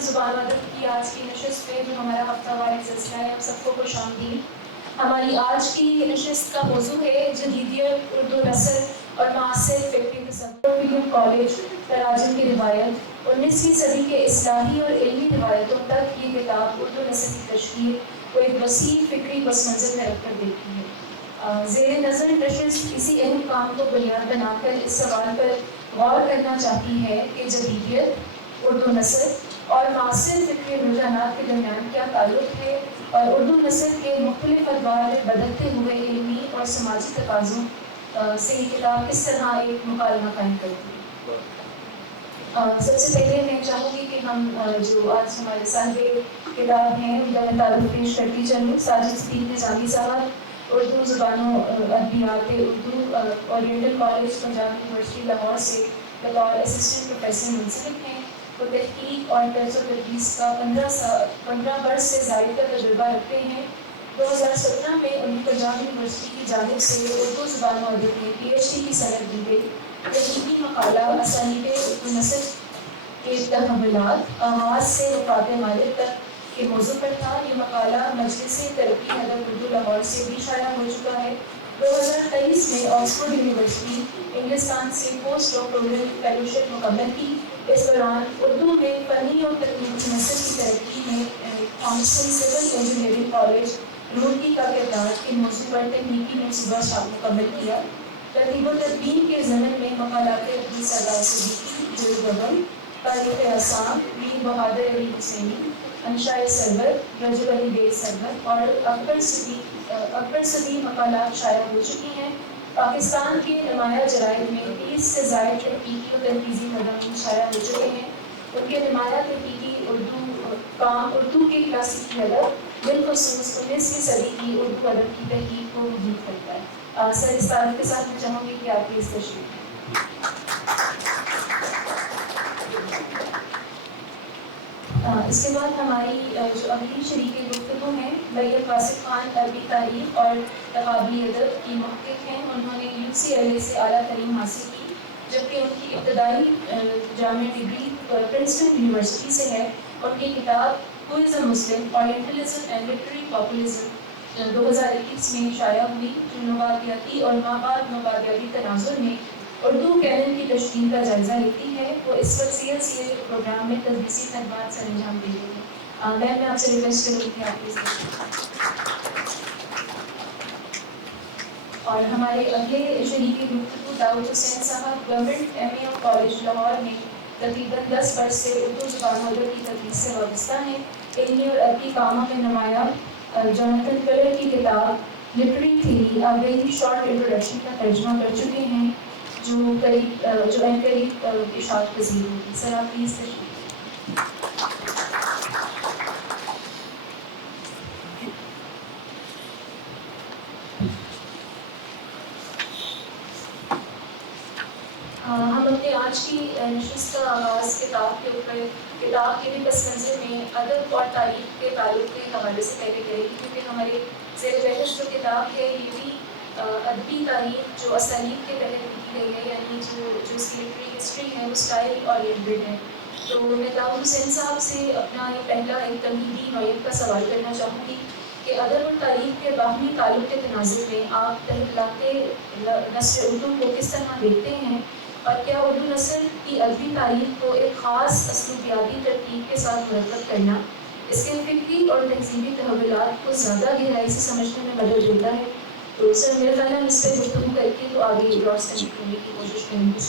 درس زبان و ادب کی آج کی نشست میں جو ہمارا ہفتہ واری سلسلہ ہے، آپ سب کو خوش آمدید۔ ہماری آج کی نشست کا موضوع ہے جدیدیت، اردو نثر اور معاصر فکری تصور۔ ویلیم کالج تراجم کی روایت 19ویں صدی کے اصلاحی اور علمی روایتوں تک یہ کتاب اردو نثر کی تشکیل کو ایک وسیع فکری پس منظر میں رکھ کر دیتی ہے۔ زیر نظر نشست اسی اہم کام کو بنیاد بنا کر اس سوال پر غور کرنا چاہتی ہے کہ جدیدیت، اردو نثر اور معاصر فکری رجحانات کے درمیان کیا تعلق ہے، اور اردو نثر کے مختلف ادوار میں بدلتے ہوئے علمی اور سماجی تقاضوں سے یہ کتاب کس طرح ایک مکالمہ قائم کرتی ہے۔ سب سے پہلے میں چاہوں گی کہ ہم جو آج ہمارے صاحب کتاب ہیں ان کا میں تعارف پیش کرتی چلوں۔ ساجد صدیق نظامی صاحب اردو زبان و ادبیات Urdu oriental college Punjab university Lahore سے بطور اسسٹنٹ پروفیسر منصب ہیں۔ وہ تحقیق اور طرز و تدریس کا 15 برس سے زائد کا تجربہ رکھتے ہیں۔ 2017 میں انہیں پنجاب یونیورسٹی کی جانب سے اردو زبان و ادب میں PhD کی سند دی گئی۔ تحقیقی مقالہ اسانید اردو نثر کے تحولات آغاز سے وفات مالک تک کے موضوع پر تھا۔ یہ مقالہ مجلس ترقی ادب اردو لاہور سے بھی شائع ہو چکا ہے۔ 2023 میں آکسفورڈ یونیورسٹی انگلستان سے پوسٹ ڈاکٹورل فیلوشپ مکمل کی۔ اس دوران اردو میں فنی اور تکنیکی نثر کی ترقی میں Thomason civil engineering college Roorkee کا کردار کے موضوع پر تحقیقی منصوبہ مکمل کیا۔ ترتیب و تدوین کے ضمن میں مقالات ابن سردار صدیقی، جلد اول، تاریخ آسام، میر بہادر علی حسینی، انشائے سرور، رجب علی بیر سرور اور اکبر صدی مقالات شائع ہو چکی ہیں۔ پاکستان کے نمایاں جرائد میں 30 سے زائد تحقیقی و تنقیدی مضامین شائع ہو چکے ہیں۔ ان کے نمایاں تحقیقی اردو کے کلاسیکی ادب، بالخصوص 19ویں صدی کی اردو ادب کی تحقیق کو مضبوط کرتا ہے۔ سر اس تعارف کے ساتھ میں چاہوں گی کہ آپ کی اس تشریح اس کے بعد ہماری جو اگلی شریک گفتگو ہیں میت واصف خان عربی تاریخ اور تقابلی ادب کی محقق ہیں۔ انہوں نے UCLA سے اعلیٰ تعلیم حاصل کی، جبکہ ان کی ابتدائی جامعہ ڈگری پرنسٹن یونیورسٹی سے ہے۔ ان کی کتاب ہو از اے مسلم اورینٹلزم اینڈ لٹریری پاپولزم 2021 میں شائع ہوئی، جو نوآبادیاتی اور مابعد نوآبادیاتی تناظر میں اردو کینن کی تشکیل کا جائزہ لیتی ہے۔ وہ اس وقت CLCA پروگرام میں تدریسی خدمات سر انجام دے رہی ہیں۔ میں آپ سے ریکویسٹ کروں گی کہ آپ اس اور ہمارے اگلے شریک گفتگو داؤد حسین صاحب government MA of college Lahore میں تقریباً 10 برس سے اردو زبان و ادب کی تدریس سے وابستہ ہیں۔ علمی اور ادبی کاموں میں نمایاں جوناتھن فلر کی کتاب literary theory a very short introduction کا ترجمہ کر چکے ہیں، جو قریب اشاعت پذیر ہوگی۔ سر آپ پلیز تشریف۔ ہم اپنے آج کی نشست کا آغاز کتاب کے بھی پس منظر میں ادب اور تاریخ کے تعلق کے حوالے سے پہلے کریں گے، کیونکہ ہمارے زیر بحث جو کتاب ہے یہ بھی ادبی تاریخ جو اسالیب کے تحت لکھی گئی ہے، یعنی جو اس کی لٹری ہسٹری ہے وہ اسٹائل اورینٹڈ ہے۔ تو میں داؤد حسین صاحب سے اپنا یہ پہلا ایک تمہیدی نوعیت کا سوال کرنا چاہوں گی کہ ادب اور تاریخ کے باہمی تعلق کے تناظر میں آپ تحفظات نثر اردو کو کس طرح دیکھتے ہیں، اور کیا اردو نثر کی ادبی تاریخ کو ایک خاص اسلوبیاتی ترتیب کے ساتھ مرتب کرنا اس کے فکری اور تہذیبی تحولات کو زیادہ گہرائی سے سمجھنے میں مدد دیتا ہے؟ تو سر میرا خیال ہے اس پہ گفتگو کر کے تو آگے گراس کرنے کی کوشش کریں گے۔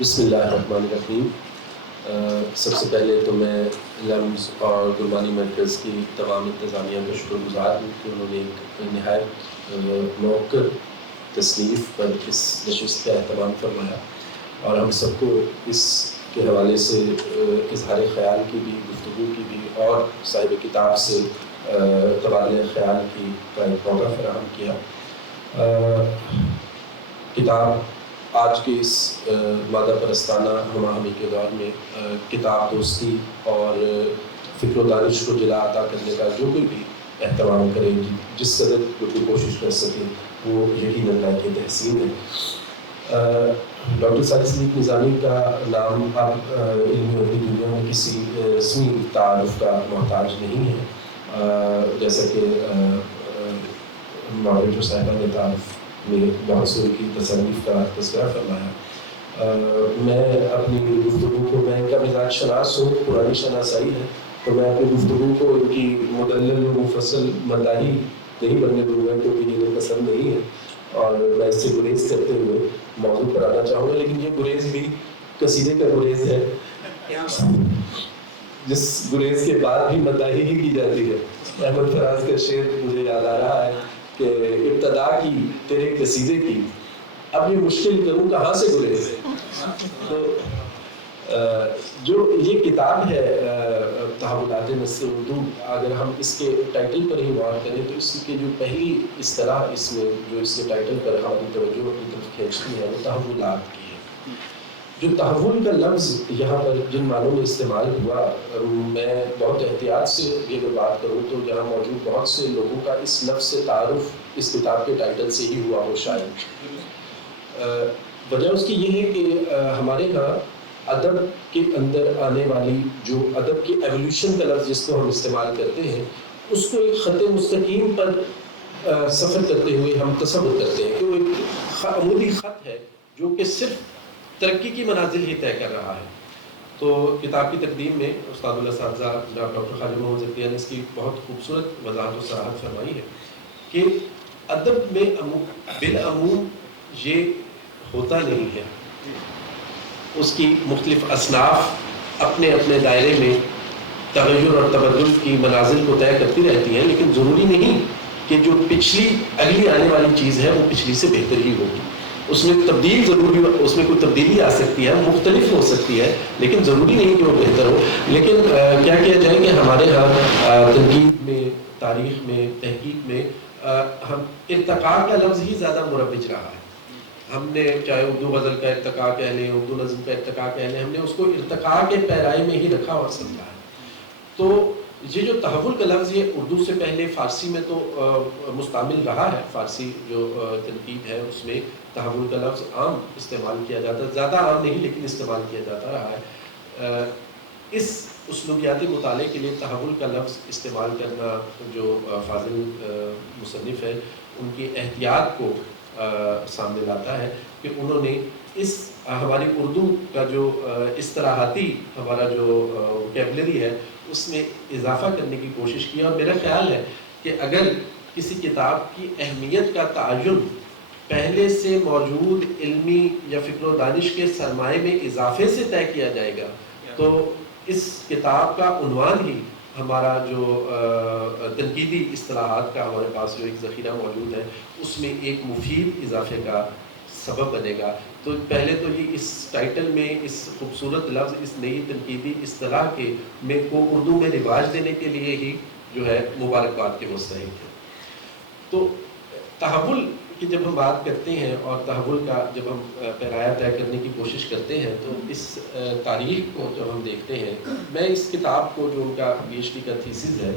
بسم اللہ الرحمن الرحیم۔ سب سے پہلے تو میں لمز اور گربانی مرکز کی تمام انتظامیہ کا شکر گزار ہوں کہ انہوں نے ایک نہایت موقر تصنیف پر اس نشست کا اہتمام فرمایا، اور ہم سب کو اس کے حوالے سے اظہار خیال کی بھی، گفتگو کی بھی اور صاحب کتاب سے تبادلہ خیال کی کا ایک موقع فراہم کیا۔ کتاب آج کے اس مادہ پرستانہ ہمہ ہمی کے دور میں کتاب دوستی اور فکر و دانش کو جلا عطا کرنے کا جو کوئی بھی اہتمام کرے، جس قدر کوئی کوشش کر سکے، وہ یقیناً لائق تحسین ہے۔ ڈاکٹر سعد سلیق نظامی کا نام اب علمی اردو دنیا میں کسی رسمی تعارف کا محتاج نہیں ہے، جیسا کہ معرج صاحبہ نے تعارف میں بہت سے کی تصنیف کا تذکرہ فرمایا۔ میں اپنی گفتگو کو، میں ان کا مزاج شناس ہوں، پرانی شناسائی ہے، تو میں اپنی گفتگو کو ان کی مدلل و مفصل مداحی نہیں بننے دوں گا، کیونکہ یہ مجھے پسند نہیں ہے اور میں اس سے گریز کرتے ہوئے موضوع پر آنا چاہوں گا۔ لیکن یہ گریز بھی قصیدے کا گریز ہے، جس گریز کے بعد بھی مداحی ہی کی جاتی ہے۔ احمد فراز کا شعر مجھے یاد آ رہا ہے کہ ابتدا کی تیرے قصیدے کی، اب یہ مشکل کروں کہاں سے گریز ہے۔ تو جو یہ کتاب ہے تحولات نثر اردو، اگر ہم اس کے ٹائٹل پر ہی غور کریں تو اس کی جو پہلی اصطلاح اس میں جو اس کے ٹائٹل پر ہماری توجہ کی طرف کھینچتی ہے وہ تحولات کی ہے۔ جو تحول کا لفظ یہاں پر جن معنوں میں استعمال ہوا، میں بہت احتیاط سے یہ بات کروں تو یہاں موجود بہت سے لوگوں کا اس لفظ سے تعارف اس کتاب کے ٹائٹل سے ہی ہوا ہو شاید۔ وجہ اس کی یہ ہے کہ ہمارے ہاں ادب کے اندر آنے والی جو ادب کی ایولیوشن کا لفظ جس کو ہم استعمال کرتے ہیں، اس کو ایک خط مستقیم پر سفر کرتے ہوئے ہم تصور کرتے ہیں کہ وہ ایک عمودی خط ہے جو کہ صرف ترقی کی منازل ہی طے کر رہا ہے۔ تو کتاب کی تقدیم میں استاد الاساتذہ جناب ڈاکٹر خالد محمد زکریا نے اس کی بہت خوبصورت وضاحت و صراحت فرمائی ہے کہ ادب میں بالعموم یہ ہوتا نہیں ہے، اس کی مختلف اصناف اپنے اپنے دائرے میں تغیر اور تبدل کی منازل کو طے کرتی رہتی ہیں، لیکن ضروری نہیں کہ جو پچھلی اگلی آنے والی چیز ہے وہ پچھلی سے بہتر ہی ہوگی۔ اس میں تبدیل ضروری، اس میں کوئی تبدیلی آ سکتی ہے، مختلف ہو سکتی ہے، لیکن ضروری نہیں کہ وہ بہتر ہو۔ لیکن کیا کیا جائے کہ ہمارے ہاں تنقید میں، تاریخ میں، تحقیق میں ہم ارتقاء کا لفظ ہی زیادہ مروج رہا ہے۔ ہم نے چاہے اردو غزل کا ارتقاء کہہ لیں، اردو نظم کا ارتقاء کہہ لیں، ہم نے اس کو ارتقاء کے پیرائی میں ہی رکھا اور سمجھا ہے۔ تو یہ جو تحول کا لفظ یہ اردو سے پہلے فارسی میں تو مستعمل رہا ہے، فارسی جو تنقید ہے اس میں تحول کا لفظ عام استعمال کیا جاتا ہے، زیادہ عام نہیں لیکن استعمال کیا جاتا رہا ہے۔ اس اسلوبیاتی مطالعے کے لیے تحول کا لفظ استعمال کرنا جو فاضل مصنف ہے ان کی احتیاط کو سامنے لاتا ہے کہ انہوں نے اس ہماری اردو کا جو اصطلاحاتی ہمارا جو ووکیبلری ہے اس میں اضافہ کرنے کی کوشش کی، اور میرا خیال ہے کہ اگر کسی کتاب کی اہمیت کا تعین پہلے سے موجود علمی یا فکر و دانش کے سرمایے میں اضافے سے طے کیا جائے گا تو اس کتاب کا عنوان ہی ہمارا جو تنقیدی اصطلاحات کا ہمارے پاس جو ایک ذخیرہ موجود ہے اس میں ایک مفید اضافے کا سبب بنے گا۔ تو پہلے تو یہ اس ٹائٹل میں اس خوبصورت لفظ، اس نئی تنقیدی اصطلاح کے میں کو اردو میں رواج دینے کے لیے ہی جو ہے مبارکباد کے مستحق ہے۔ تو تحول کی جب ہم بات کرتے ہیں اور تحول کا جب ہم پیرایا طے کرنے کی کوشش کرتے ہیں تو اس تاریخ کو جب ہم دیکھتے ہیں، میں اس کتاب کو جو ان کا پی ایچ ڈی کا تھیسز ہے،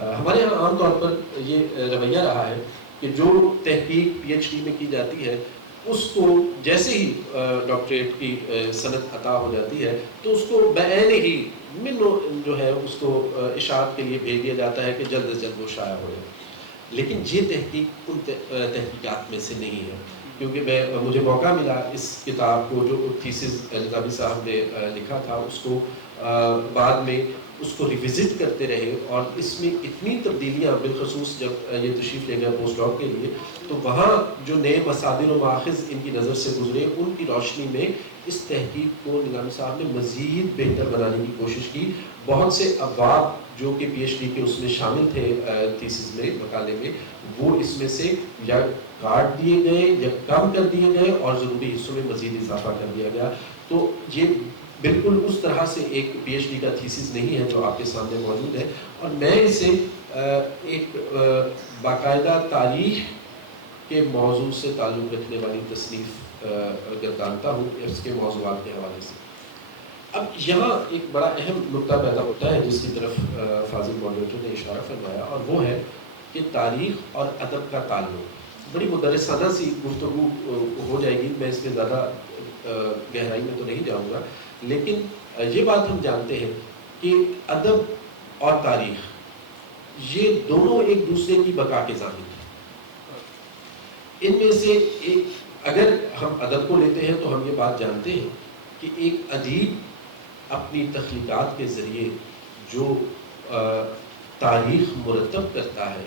ہمارے یہاں عام طور پر یہ رویہ رہا ہے کہ جو تحقیق پی ایچ ڈی میں کی جاتی ہے اس کو جیسے ہی ڈاکٹریٹ کی سند عطا ہو جاتی ہے تو اس کو بعین ہی جو ہے اس کو اشاعت کے لیے بھیج دیا جاتا ہے کہ جلد از جلد وہ شائع ہو جائے۔ لیکن یہ تحقیق ان تحقیقات میں سے نہیں ہے، کیونکہ مجھے موقع ملا اس کتاب کو جو تھیسز نظامی صاحب نے لکھا تھا اس کو بعد میں اس کو ریوزٹ کرتے رہے، اور اس میں اتنی تبدیلیاں، بالخصوص جب یہ تشریف لے گیا پوسٹ ڈاک کے لیے تو وہاں جو نئے مصادر و ماخذ ان کی نظر سے گزرے ان کی روشنی میں اس تحقیق کو نظامی صاحب نے مزید بہتر بنانے کی کوشش کی۔ بہت سے ابواب جو کہ پی ایچ ڈی کے اس میں شامل تھے تھیسز میں، مقالے میں، وہ اس میں سے یا کاٹ دیے گئے یا کم کر دیے گئے اور ضروری حصوں میں مزید اضافہ کر دیا گیا۔ تو یہ بالکل اس طرح سے ایک پی ایچ ڈی کا تھیسز نہیں ہے جو آپ کے سامنے موجود ہے، اور میں اسے ایک باقاعدہ تاریخ کے موضوع سے تعلق رکھنے والی تصنیف گردانتا ہوں اس کے موضوعات کے حوالے سے۔ اب یہاں ایک بڑا اہم نقطہ پیدا ہوتا ہے جس کی طرف فاضل ماڈریٹر نے اشارہ فرمایا، اور وہ ہے کہ تاریخ اور ادب کا تعلق۔ بڑی مدرسانہ سی گفتگو ہو جائے گی، میں اس میں زیادہ گہرائی میں تو نہیں جاؤں گا، لیکن یہ بات ہم جانتے ہیں کہ ادب اور تاریخ یہ دونوں ایک دوسرے کی بقا کے ضامن ہیں۔ ان میں سے ایک، اگر ہم ادب کو لیتے ہیں تو ہم یہ بات جانتے ہیں کہ ایک ادیب اپنی تخلیقات کے ذریعے جو تاریخ مرتب کرتا ہے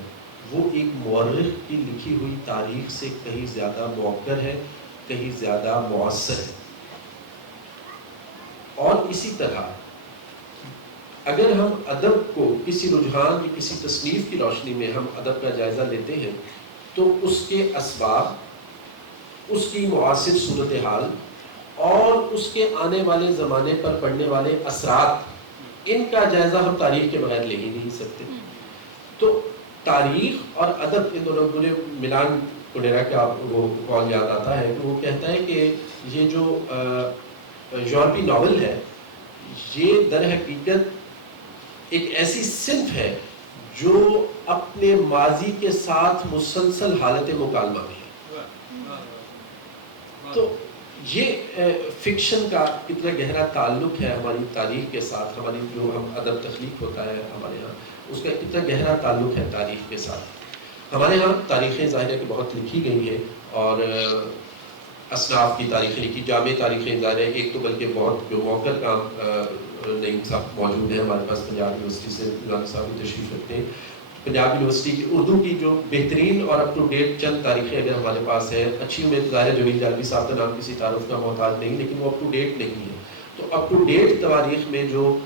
وہ ایک مورخ کی لکھی ہوئی تاریخ سے کہیں زیادہ موثر ہے، کہیں زیادہ مؤثر ہے۔ اور اسی طرح اگر ہم ادب کو کسی رجحان یا کسی تصنیف کی روشنی میں ہم ادب کا جائزہ لیتے ہیں تو اس کے اسباب، اس کی معاصر صورتحال اور اس کے آنے والے زمانے پر پڑنے والے اثرات، ان کا جائزہ ہم تاریخ کے بغیر لے ہی نہیں سکتے۔ تو تاریخ اور ادب، ان دونوں، مجھے ملان کنیرا کا وہ قول یاد آتا ہے کہ وہ کہتا ہے کہ یہ جو یورپی ناول ہے یہ در حقیقت ایک ایسی صنف ہے جو اپنے ماضی کے ساتھ مسلسل حالت مکالمہ میں ہے۔ تو یہ فکشن کا کتنا گہرا تعلق ہے ہماری تاریخ کے ساتھ، ہماری جو ہم ادب تخلیق ہوتا ہے ہمارے ہاں، اس کا کتنا گہرا تعلق ہے تاریخ کے ساتھ۔ ہمارے ہاں تاریخیں ظاہر ہے کہ بہت لکھی گئی ہیں، اور اصناف کی تاریخیں لکھی، جامع تاریخیں ظاہر ہے، ایک تو بلکہ بہت جو موقع کام نعیم صاحب موجود ہیں ہمارے پاس پنجاب یونیورسٹی سے، مولانا صاحب بھی تشریف رکھتے ہیں۔ پنجاب یونیورسٹی کی اردو کی جو بہترین اور اپ ٹو ڈیٹ چند تاریخیں اگر ہمارے پاس ہیں، اچھی امید ظاہر ہے جمیل جالبی صاحب کا نام کسی تعارف کا محتاج نہیں، لیکن وہ اپ ٹو ڈیٹ نہیں ہے۔ تو اپ ٹو ڈیٹ تاریخ میں جو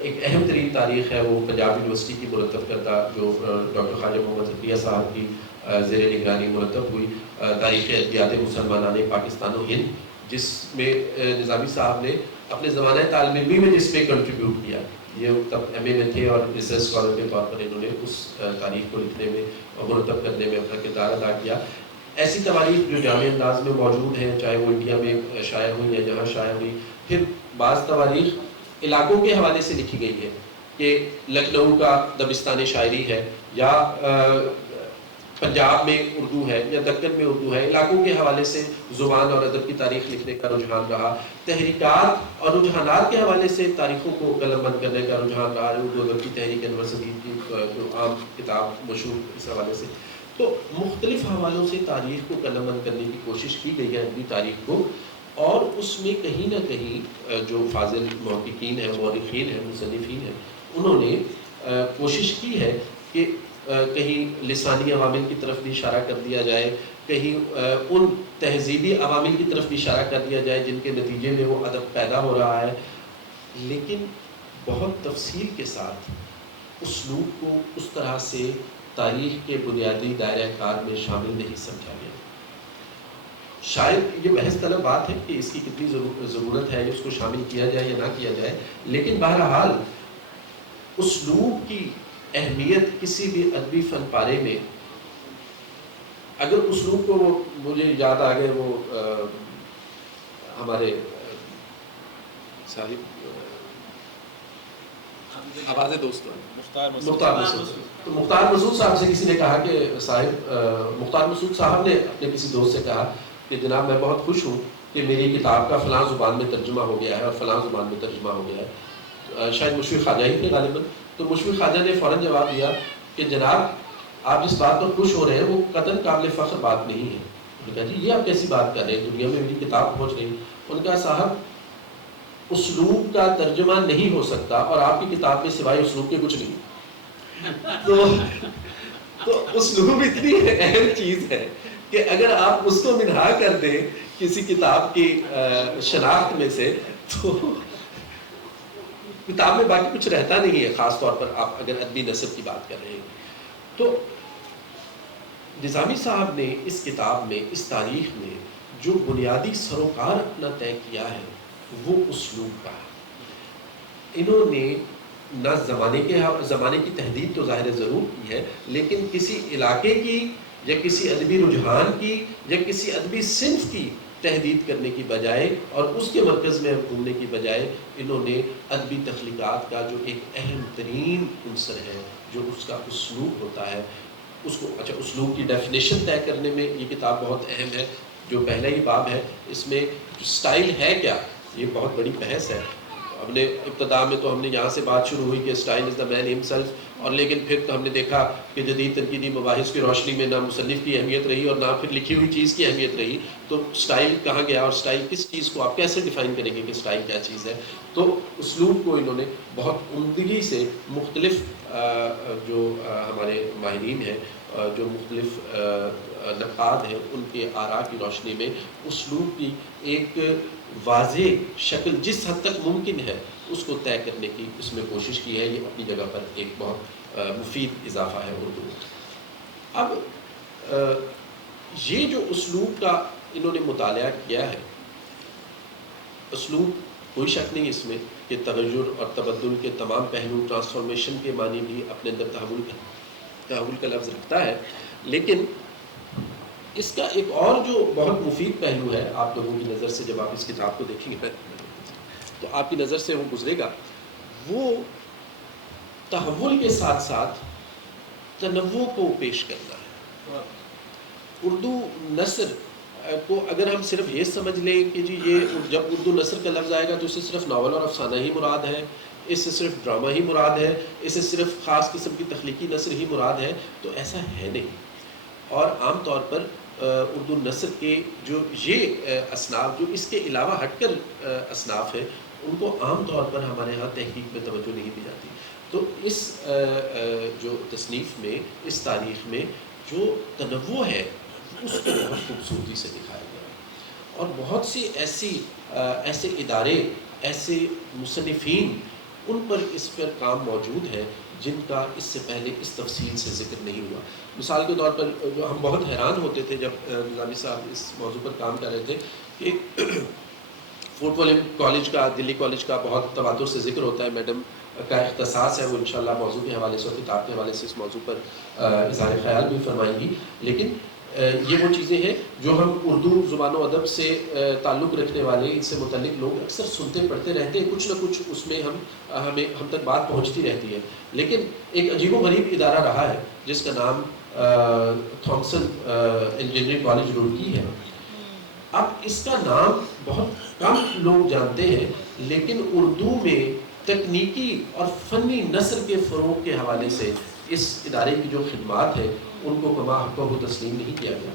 ایک اہم ترین تاریخ ہے وہ پنجاب یونیورسٹی کی مرتب کردہ، جو ڈاکٹر خواجہ محمد زکریا صاحب کی زیر نگرانی مرتب ہوئی تاریخ ادبیات مسلمانان پاکستان و ہند، جس میں نظامی صاحب نے اپنے زمانہ طالب علمی میں جس میں کنٹریبیوٹ کیا، یہ تب ایم اے میں تھے اور ریسرچ اسکالر کے طور پر انہوں نے اس تاریخ کو لکھنے میں اور مرتب کرنے میں اپنا کردار ادا کیا۔ ایسی تواریخ جو جامع انداز میں موجود ہیں، چاہے وہ انڈیا میں شائع ہوئی یا جہاں شائع ہوئی، پھر بعض تواریخ علاقوں کے حوالے سے لکھی گئی ہے کہ لکھنؤ کا دبستان شاعری ہے، یا پنجاب میں اردو ہے، یا دکن میں اردو ہے، علاقوں کے حوالے سے زبان اور ادب کی تاریخ لکھنے کا رجحان رہا۔ تحریکات اور رجحانات کے حوالے سے تاریخوں کو قلم بند کرنے کا رجحان رہا، اردو ادب کی تحریک انور صدیق کی جو عام کتاب مشہور اس حوالے سے۔ تو مختلف حوالوں سے تاریخ کو قلم بند کرنے کی کوشش کی گئی ہے، ادبی تاریخ کو، اور اس میں کہیں نہ کہیں جو فاضل محققین ہیں، مورخین ہیں، مصنفین ہیں، انہوں نے کوشش کی ہے کہ کہیں لسانی عوامل کی طرف بھی اشارہ کر دیا جائے، کہیں ان تہذیبی عوامل کی طرف بھی اشارہ کر دیا جائے جن کے نتیجے میں وہ ادب پیدا ہو رہا ہے، لیکن بہت تفصیل کے ساتھ اسلوب کو اس طرح سے تاریخ کے بنیادی دائرہ کار میں شامل نہیں سمجھا گیا۔ شاید یہ بحث طلب بات ہے کہ اس کی کتنی ضرورت ہے، اس کو شامل کیا جائے یا نہ کیا جائے، لیکن بہرحال اسلوب کی اہمیت کسی بھی ادبی فن پارے میں، اگر اسلوب کو، مجھے یاد آ گئے وہ ہمارے صاحب آواز دوست مختار مسعود صاحب سے کسی نے کہا کہ صاحب، مختار مسعود صاحب نے اپنے کسی دوست سے کہا کہ جناب میں بہت خوش ہوں کہ میری کتاب کا فلاں زبان میں ترجمہ ہو گیا ہے اور فلاں زبان میں ترجمہ ہو گیا ہے، شاید مشفق خواجہ ہی تھے غالباً۔ تو مشفق خواجہ نے فوراً جواب دیا کہ جناب آپ جس بات پر خوش ہو رہے ہیں وہ قطعاً قابل فخر بات نہیں ہے۔ انہوں نے کہا جی یہ آپ کیسی بات کر رہے ہیں، دنیا میں میری کتاب پہنچ رہی۔ ان کا صاحب اسلوب کا ترجمہ نہیں ہو سکتا اور آپ کی کتاب میں سوائے اسلوب کے کچھ نہیں۔ تو اسلوب اتنی اہم چیز ہے کہ اگر آپ اس کو منہا کر دیں کسی کتاب کی شناخت میں سے تو کتاب میں باقی کچھ رہتا نہیں ہے، خاص طور پر آپ اگر ادبی نثر کی بات کر رہے ہیں۔ تو نظامی صاحب نے اس کتاب میں، اس تاریخ میں جو بنیادی سروکار اپنا طے کیا ہے وہ اسلوب کا ہے۔ انہوں نے نہ زمانے کی تحدید تو ظاہر ضرور کی ہے، لیکن کسی علاقے کی یا کسی ادبی رجحان کی یا کسی ادبی صنف کی تحدید کرنے کی بجائے اور اس کے مرکز میں گھومنے کی بجائے انہوں نے ادبی تخلیقات کا جو ایک اہم ترین عنصر ہے، جو اس کا اسلوب ہوتا ہے، اس کو اچھا اسلوب کی ڈیفینیشن طے کرنے میں یہ کتاب بہت اہم ہے. جو پہلا ہی باب ہے اس میں اسٹائل ہے کیا، یہ بہت بڑی بحث ہے. ہم نے ابتدا میں تو ہم نے یہاں سے بات شروع ہوئی کہ style is the main himself, اور لیکن پھر تو ہم نے دیکھا کہ جدید تنقیدی مباحث کی روشنی میں نہ مصنف کی اہمیت رہی اور نہ پھر لکھی ہوئی چیز کی اہمیت رہی. تو اسٹائل کہاں گیا، اور اسٹائل کس چیز کو آپ کیسے ڈیفائن کریں گے کہ اسٹائل کیا چیز ہے. تو اسلوب کو انہوں نے بہت عمدگی سے مختلف جو ہمارے ماہرین ہیں، جو مختلف نقاد ہیں، ان کے آراء کی روشنی میں اسلوب کی ایک واضح شکل جس حد تک ممکن ہے اس کو طے کرنے کی اس میں کوشش کی ہے. یہ اپنی جگہ پر ایک بہت مفید اضافہ ہے اردو. اب یہ جو اسلوب کا انہوں نے مطالعہ کیا ہے، اسلوب کوئی شک نہیں اس میں کہ تغیر اور تبدل کے تمام پہلو، ٹرانسفارمیشن کے معنی بھی اپنے اندر تحول کا لفظ رکھتا ہے. لیکن اس کا ایک اور جو بہت مفید پہلو ہے آپ لوگوں کی نظر سے، جب آپ اس کتاب کو دیکھیں گے تو آپ کی نظر سے وہ گزرے گا، وہ تحول کے ساتھ ساتھ تنوع کو پیش کرنا ہے. اردو نثر کو اگر ہم صرف یہ سمجھ لیں کہ جی یہ جب اردو نثر کا لفظ آئے گا تو اس سے صرف ناول اور افسانہ ہی مراد ہے، اس سے صرف ڈرامہ ہی مراد ہے، اس سے صرف خاص قسم کی تخلیقی نثر ہی مراد ہے، تو ایسا ہے نہیں. اور عام طور پر اردو نثر کے جو یہ اصناف جو اس کے علاوہ ہٹ کر اصناف ہیں، ان کو عام طور پر ہمارے ہاں تحقیق میں توجہ نہیں دی جاتی. تو اس جو تصنیف میں، اس تاریخ میں جو تنوع ہے اس کو بہت خوبصورتی سے دکھایا گیا ہے. اور بہت سی ایسے ادارے، ایسے مصنفین، ان پر اس پر کام موجود ہے جن کا اس سے پہلے اس تفصیل سے ذکر نہیں ہوا. مثال کے طور پر جو ہم بہت حیران ہوتے تھے جب نظامی صاحب اس موضوع پر کام کر رہے تھے کہ فورٹ ولیم کالج کا، دلی کالج کا بہت تواتر سے ذکر ہوتا ہے. میڈم کا اختصاص ہے، وہ انشاءاللہ موضوع کے حوالے سے اور کتاب کے حوالے سے اس موضوع پر اظہار خیال بھی فرمائیں گی. لیکن یہ وہ چیزیں ہیں جو ہم اردو زبان و ادب سے تعلق رکھنے والے، اس سے متعلق لوگ اکثر سنتے پڑھتے رہتے ہیں، کچھ نہ کچھ اس میں ہم تک بات پہنچتی رہتی ہے. لیکن ایک عجیب و غریب ادارہ رہا ہے جس کا نام تھامسن انجینئرنگ کالج روڑکی ہے. اب اس کا نام بہت کم لوگ جانتے ہیں، لیکن اردو میں تکنیکی اور فنی نثر کے فروغ کے حوالے سے اس ادارے کی جو خدمات ہیں ان کو کما حق و تسلیم نہیں کیا گیا.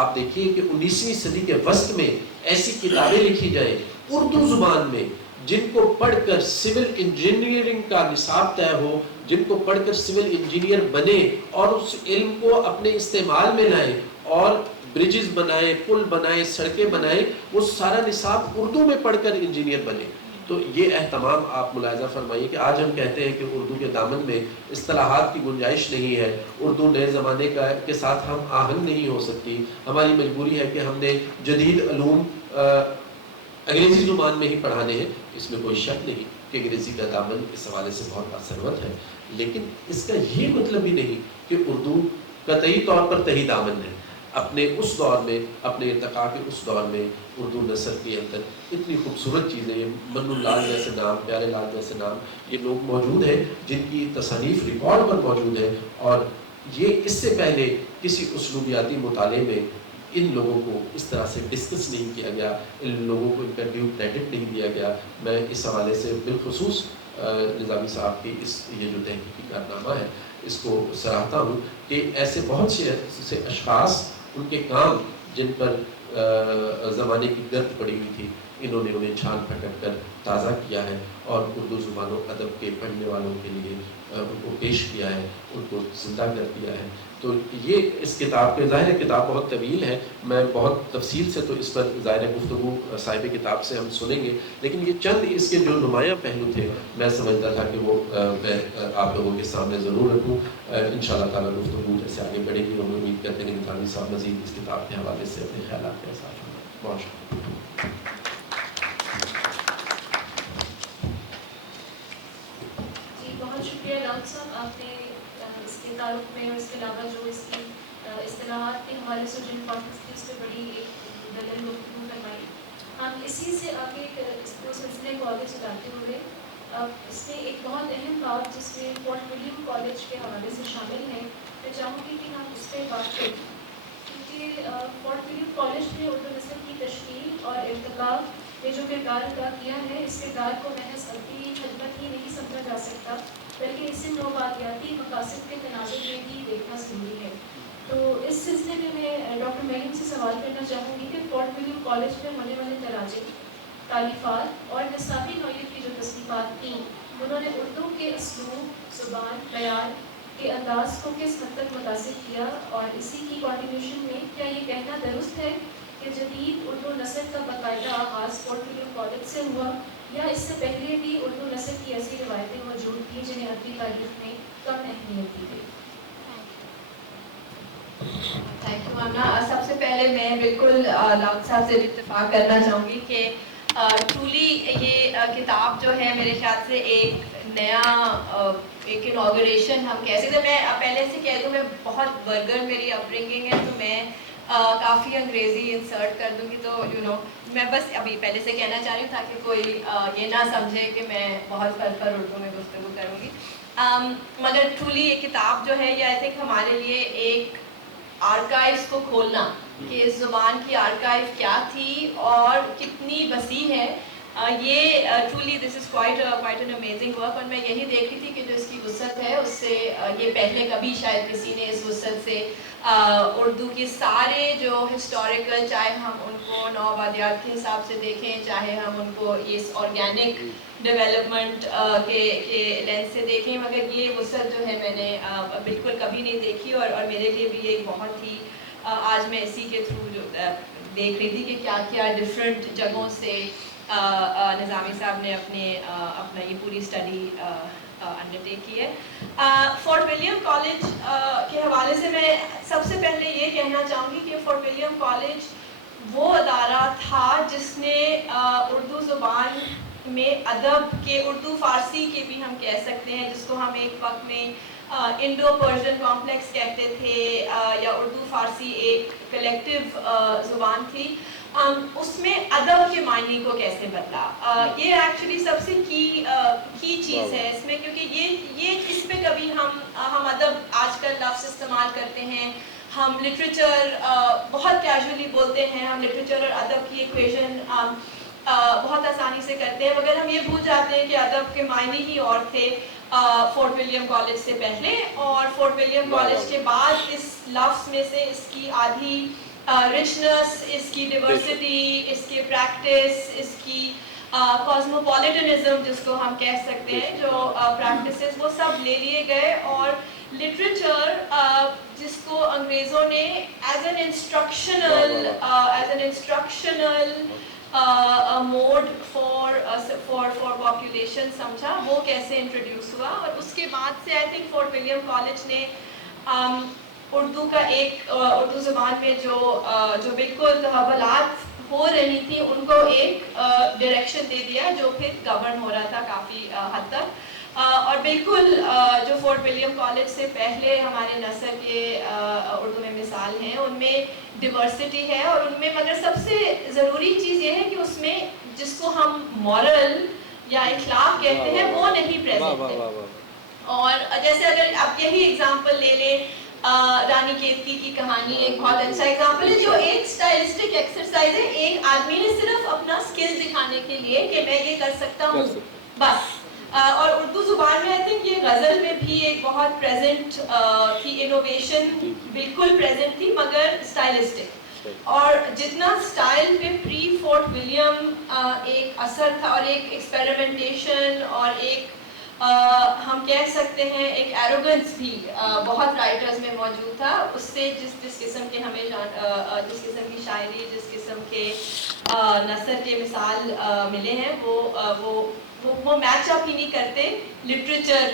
آپ دیکھیے کہ 19ویں صدی کے وسط میں ایسی کتابیں لکھی جائیں اردو زبان میں جن کو پڑھ کر سول انجینئرنگ کا نصاب طے ہو، جن کو پڑھ کر سول انجینئر بنے اور اس علم کو اپنے استعمال میں لائیں اور برجز بنائیں، پل بنائیں، سڑکیں بنائیں، وہ سارا نصاب اردو میں پڑھ کر انجینئر بنے. تو یہ اہتمام آپ ملاحظہ فرمائیے کہ آج ہم کہتے ہیں کہ اردو کے دامن میں اصطلاحات کی گنجائش نہیں ہے، اردو نئے زمانے کے ساتھ ہم آہنگ نہیں ہو سکتی. ہماری مجبوری ہے کہ ہم نے جدید علوم انگریزی زبان میں ہی پڑھانے ہیں. اس میں کوئی شک نہیں کہ انگریزی کا دامن اس حوالے سے بہت اثرات ہے، لیکن اس کا یہ مطلب ہی نہیں کہ اردو قطعی طور پر تہی دامن ہے. اپنے اس دور میں، اپنے ارتقاء کے اس دور میں اردو نثر کے اندر اتنی خوبصورت چیزیں، من لال جیسے نام، پیارے لال جیسے نام، یہ لوگ موجود ہیں جن کی تصانیف ریکارڈ پر موجود ہے. اور یہ اس سے پہلے کسی اسلوبیاتی مطالعے میں ان لوگوں کو اس طرح سے ڈسکس نہیں کیا گیا، ان لوگوں کو ان کا ڈیو کریڈٹ نہیں دیا گیا. میں اس حوالے سے بالخصوص نظامی صاحب کی یہ جو تحقیقی کارنامہ ہے اس کو سراہتا ہوں کہ ایسے بہت سے اشخاص، ان کے کام جن پر زمانے کی گرد پڑی ہوئی تھی، انہوں نے انہیں چھان پھٹک کر تازہ کیا ہے اور اردو زبان و ادب کے پڑھنے والوں کے لیے ان کو پیش کیا ہے، ان کو زندہ کر دیا ہے. تو یہ اس کتاب کے ظاہر کتاب بہت طویل ہے، میں بہت تفصیل سے تو اس پر ظاہر گفتگو صاحب کتاب سے ہم سنیں گے، لیکن یہ چند اس کے جو نمایاں پہلو تھے میں سمجھتا تھا کہ وہ میں آپ لوگوں کے سامنے ضرور رکھوں. انشاءاللہ تعالیٰ گفتگو جیسے آگے بڑھے گی، ہم امید کرتے ہیں کہ نظامی صاحب مزید اس کتاب کے حوالے سے اپنے خیالات کا اظہار کریں. بہت شکریہ. جی بہت شکریہ ڈاکٹر صاحب، آپ نے اس کے تعلق میں اور اس کے علاوہ جو اس کی اصطلاحات کے حوالے سے جو امپورٹنس تھی اس پہ بڑی ایک دلل گفتگو فرمائی. ہم اسی سے آگے اس سلسلے کو آگے چلاتے ہوئے اس میں ایک بہت اہم بات جس میں فورٹ ولیم کالج کے حوالے سے شامل ہے، میں چاہوں گی کہ ہم اس پہ بات کریں، کیونکہ فورٹ ولیم کالج نے اردو نسل کی تشکیل اور ارتقاء میں جو کردار ادا کیا ہے، اس کردار کو محض ادبی خدمت ہی نہیں سمجھا جا سکتا، بلکہ اسے نوبادیاتی مقاصد کے تناظر میں بھی دیکھنا ضروری ہے۔ تو اس سلسلے میں ڈاکٹر مریم سے سوال کرنا چاہوں گی کہ فورٹ ولیم کالج میں ہونے والے تراجم، تالیفات اور نصابی نوعیت کی جو تصنیفات تھیں، انہوں نے اردو کے اسلوب، زبان، بیان کے انداز کو کس حد تک متاثر کیا، اور اسی کی کنٹینیوشن میں کیا یہ کہنا درست ہے کہ جدید اردو نثر کا باقاعدہ آغاز فورٹ ولیم کالج سے ہوا، یا اس سے پہلے بھی اردو نثر کی ایسی روایتیں موجود تھیں جنہیں ادبی تاریخ میں کم اہمیت دی گئی؟ تھینک یو آنا۔ سب سے پہلے میں بالکل لاؤد صاحب سے اتفاق کرنا چاہوں گی کہ ٹرولی یہ کتاب جو ہے میرے خیال سے ایک نیا ایک انوگریشن ہم کہہ سکتے ہیں۔ میں پہلے سے کہہ دوں، میں بہت برگر میری اپرنگنگ ہے، تو میں کافی انگریزی انسرٹ کر دوں گی، تو میں بس ابھی پہلے سے کہنا چاہ رہی ہوں تاکہ کوئی یہ نہ سمجھے کہ میں بہت پر اردو میں گفتگو کروں گی۔ مگر ٹرولی یہ کتاب جو ہے یہ آئی تھنک ہمارے لیے ایک آرکائیوز کو کھولنا کہ اس زبان کی آرکائیو کیا تھی اور کتنی وسیع ہے، یہ truly this is quite an amazing work. اور میں یہی دیکھ رہی تھی کہ جو اس کی وسعت ہے اس سے یہ پہلے کبھی شاید کسی نے اس وسعت سے اردو کی سارے جو ہسٹوریکل، چاہے ہم ان کو نوآبادیات کے حساب سے دیکھیں، چاہے ہم ان کو اس آرگینک ڈیولپمنٹ کے لینس سے دیکھیں، مگر یہ وسعت جو ہے میں نے بالکل کبھی نہیں دیکھی، اور میرے لیے بھی یہ بہت ہی آج میں اسی کے تھرو جو دیکھ رہی تھی کہ کیا کیا ڈفرینٹ جگہوں سے نظامی صاحب نے اپنا یہ پوری اسٹڈی انڈر ٹیک کی ہے۔ فورٹ ولیم کالج کے حوالے سے میں سب سے پہلے یہ کہنا چاہوں گی کہ فورٹ ولیم کالج وہ ادارہ تھا جس نے اردو زبان میں ادب کے، اردو فارسی کے بھی ہم کہہ سکتے ہیں، جس کو ہم ایک وقت میں انڈو پرشین کمپلیکس کہتے تھے، یا اردو فارسی ایک کلیکٹیو زبان تھی، اس میں ادب کے معنی کو کیسے بدلا۔ یہ ایکچولی سب سے کی چیز ہے اس میں، کیونکہ یہ اس پہ کبھی ہم ادب آج کل لفظ استعمال کرتے ہیں، ہم لٹریچر بہت کیجولی بولتے ہیں، ہم لٹریچر اور ادب کی ایکویشن بہت آسانی سے کرتے ہیں، مگر ہم یہ بھول جاتے ہیں کہ ادب کے معنی ہی اور تھے فورٹ ولیم کالج سے پہلے، اور فورٹ ولیم کالج کے بعد اس لفظ میں سے اس کی آدھی رچنس، اس کی ڈیورسٹی، اس کی پریکٹس، اس کی کاسموپولیٹنزم جس کو ہم کہہ سکتے ہیں، جو پریکٹسز وہ سب لے لیے گئے، اور لٹریچر جس کو انگریزوں نے as an instructional mode for population سمجھا، وہ کیسے انٹروڈیوس ہوا، اور اس کے بعد سے I think Fort William college نے اردو کا ایک اردو زبان میں جو بالکل تحولات ہو رہی تھی ان کو ایک ڈائریکشن دے دیا، جو پھر گورن ہو رہا تھا کافی حد تک۔ اور بالکل جو فورٹ ولیم کالج سے پہلے ہمارے نثر کے اردو میں مثال ہیں، ان میں ڈیورسٹی ہے، اور ان میں مگر سب سے ضروری چیز یہ ہے کہ اس میں جس کو ہم مورل یا اخلاق کہتے ہیں وہ نہیں پریزنٹ ہے۔ اور جیسے اگر آپ یہی اگزامپل لے لیں، رانی کیتکی کی کہانی ایک بہت اچھا ایگزامپل ہے، جو ایک اسٹائلسٹک ایکسرسائز ہے، ایک آدمی نے صرف اپنا سکل دکھانے کے لیے کہ میں یہ کر سکتا ہوں بس۔ اور اردو زبان میں آئی تھنک یہ غزل میں بھی ایک بہت پریزنٹ تھی، انوویشن بالکل پریزنٹ تھی، مگر اسٹائلسٹک، اور جتنا اسٹائل پہ پری فورٹ ولیم ایک اثر تھا، اور ایک ایکسپیریمنٹیشن، اور ایک ہم کہہ سکتے ہیں ایک ایروگنس بھی بہت رائٹرز میں موجود تھا، اس سے جس قسم کے ہمیں جس قسم کی شاعری، جس قسم کے نثر کے مثال ملے ہیں، وہ میچ اپ ہی نہیں کرتے لٹریچر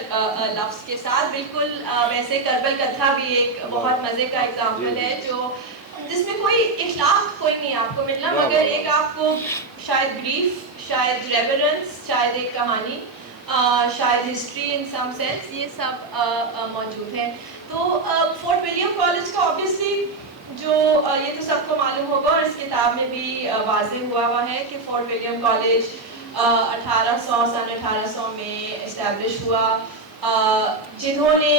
لفظ کے ساتھ۔ بالکل ویسے کربل کتھا بھی ایک بہت مزے کا ایگزامپل ہے، جس میں کوئی اخلاق کوئی نہیں آپ کو ملنا، مگر ایک آپ کو شاید گریف، شاید ریورنس، شاید ایک کہانی، شاید ہسٹری ان سم سینس، یہ سب موجود ہے۔ تو فورٹ ولیم کالج کا آبویسلی جو یہ تو سب کو معلوم ہوگا، اور اس کتاب میں بھی واضح ہوا ہے کہ فورٹ ولیم کالج 1800 میں اسٹیبلش ہوا، جنہوں نے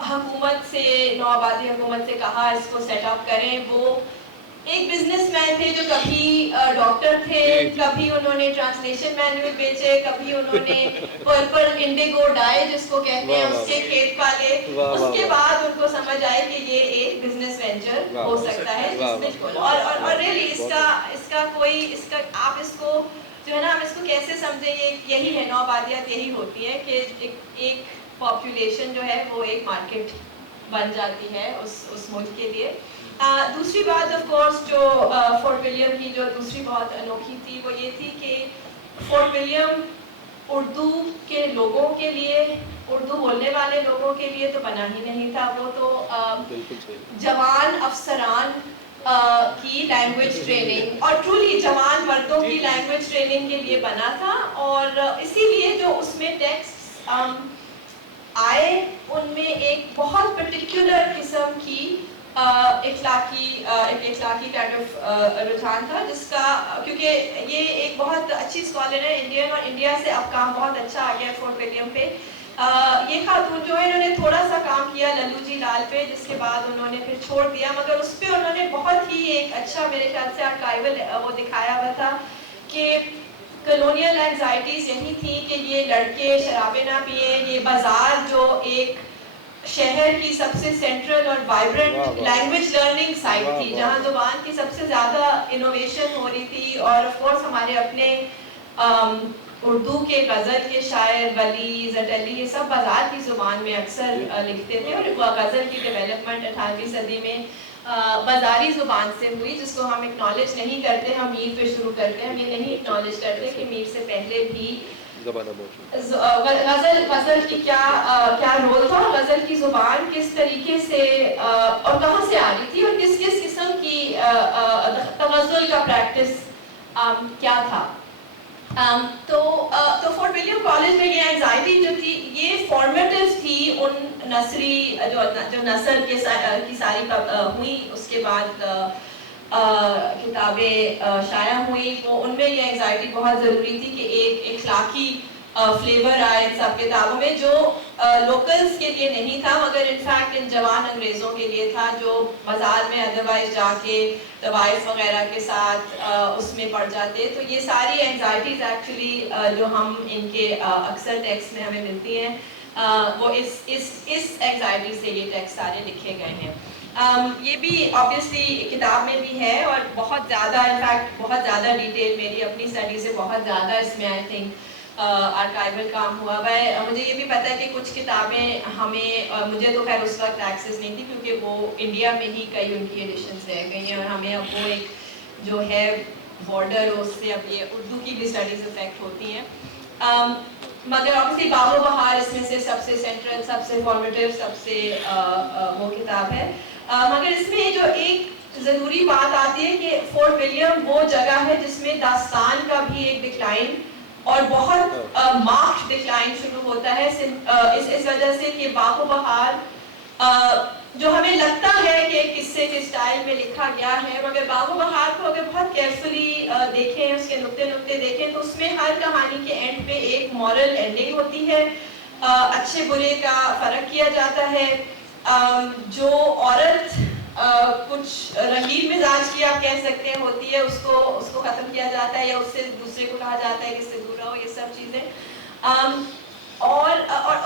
حکومت سے، نوآبادی حکومت سے کہا اس کو سیٹ اپ کریں، وہ ایک بزنس مین تھے جو کبھی ڈاکٹر تھے، کبھی انہوں نے ٹرانسلیشن مینول بیچے، کبھی انہوں نے پرپل انڈیگو ڈائی جس کو کہتے ہیں اس کے کھیت پالے. اس کے بعد ان کو سمجھ آئے کہ یہ ایک بزنس وینچر ہو سکتا ہے جس میں اور ریئلی اس کا کوئی آپ اس کو جو ہے نا، ہم اس کو کیسے سمجھیں، یہی ہے نوآبادیات، یہی ہوتی ہے کہ ایک پاپولیشن جو ہے وہ ایک مارکیٹ بن جاتی ہے اس ملک کے لیے. دوسری بات آف کورس جو فورٹ ولیم کی جو دوسری بہت انوکھی تھی وہ یہ تھی کہ فورٹ ولیم اردو کے لوگوں کے لیے، اردو بولنے والے لوگوں کے لیے تو بنا ہی نہیں تھا، وہ تو جوان افسران کی لینگویج ٹریننگ اور ٹرولی جوان مردوں کی لینگویج ٹریننگ کے لیے بنا تھا. اور اسی لیے جو اس میں ٹیکسٹ آئے ان میں ایک بہت پرٹیکولر قسم کی اخلاقی کائنڈ آف رجحان تھا، جس کا کیونکہ یہ ایک بہت اچھی اسکالر ہے انڈین، اور انڈیا سے اب کام بہت اچھا آ گیا فورٹ ولیم پہ. یہ خاتون جو ہے انہوں نے تھوڑا سا کام کیا للو جی لال پہ، جس کے بعد انہوں نے پھر چھوڑ دیا، مگر اس پہ انہوں نے بہت ہی ایک اچھا میرے خیال سے آرکائیول وہ دکھایا ہوا تھا کہ کلونیل اینگزائٹیز یہی تھی کہ یہ لڑکے شرابیں نہ پئیں. یہ بازار جو ایک شہر کی سب سے سینٹرل اور وائبرنٹ لینگویج لرننگ سائٹ تھی، جہاں زبان کی سب سے زیادہ انوویشن ہو رہی تھی. اور آف کورس ہمارے اپنے اردو کے غزل کے شاعر ولی زٹلی یہ سب بازار کی زبان میں اکثر لکھتے تھے، اور غزل کی ڈیولپمنٹ 18ویں صدی میں بازاری زبان سے ہوئی، جس کو ہم اکنالج نہیں کرتے. ہم میر پہ شروع کرتے ہیں، ہم یہ نہیں اکنالج کرتے کہ میر سے پہلے بھی غزل کی کیا رول تھا، غزل کی زبان کس طریقے سے اور کہاں سے آ رہی تھی، اور کس کس قسم کی تغزل کا پریکٹس کیا تھا. تو فورٹ ولیم کالج میں یہ اینگزائٹی جو تھی یہ فارمیٹیو تھی ان نثری جو نثر کی ساری ہوئی، اس کے بعد کتابیں شائع ہوئی، وہ ان میں یہ اینگزائٹی بہت ضروری تھی کہ ایک اخلاقی فلیور آئے ان سب کتابوں میں، جو لوکلز کے لیے نہیں تھا مگر انفیکٹ ان جوان انگریزوں کے لیے تھا جو بازار میں ادروائز جا کے دوائز وغیرہ کے ساتھ اس میں پڑ جاتے. تو یہ ساری اینگزائٹیز ایکچولی جو ہم ان کے اکثر ٹیکسٹ میں ہمیں ملتی ہیں، وہ اس اینگزائٹی سے یہ ٹیکسٹ سارے لکھے گئے ہیں. یہ بھی آبویسلی کتاب میں بھی ہے، اور بہت زیادہ انفیکٹ بہت زیادہ ڈیٹیل میری اپنی اسٹڈی سے بہت زیادہ اس میں آئی تھنک آرکائیول کام ہوا ہوا ہے. مجھے یہ بھی پتہ ہے کہ کچھ کتابیں ہمیں مجھے تو خیر اس وقت ایکسیس نہیں تھی کیونکہ وہ انڈیا میں ہی کئی ان کی ایڈیشنز رہ گئی ہیں، اور ہمیں اب وہ ایک جو ہے بارڈر اس سے اب یہ اردو کی بھی اسٹڈیز افیکٹ ہوتی ہیں. مگر آبویسلی باب و بہار اس میں سے سب سے سینٹرل، سب سے فارمیٹیو، سب سے وہ کتاب ہے. مگر اس میں جو ایک ضروری بات آتی ہے کہ فورٹ ولیم وہ جگہ ہے جس میں داستان کا بھی ایک ڈکلائن اور بہت مارکڈ ڈکلائن شروع ہوتا ہے اس وجہ سے کہ باب و بہار جو ہمیں لگتا ہے کہ قصے کے اسٹائل میں لکھا گیا ہے، مگر باب و بہار کو اگر بہت کیئرفلی دیکھیں، اس کے نقطے دیکھیں تو اس میں ہر کہانی کے اینڈ پہ ایک مورل اینڈنگ ہوتی ہے. اچھے برے کا فرق کیا جاتا ہے. جو عورت کچھ رنگین مزاج کی آپ کہہ سکتے ہیں ہوتی ہے، اس کو ختم کیا جاتا ہے یا اس سے دوسرے کو کہا جاتا ہے کہ اس سے دور رہو، یہ سب چیزیں. اور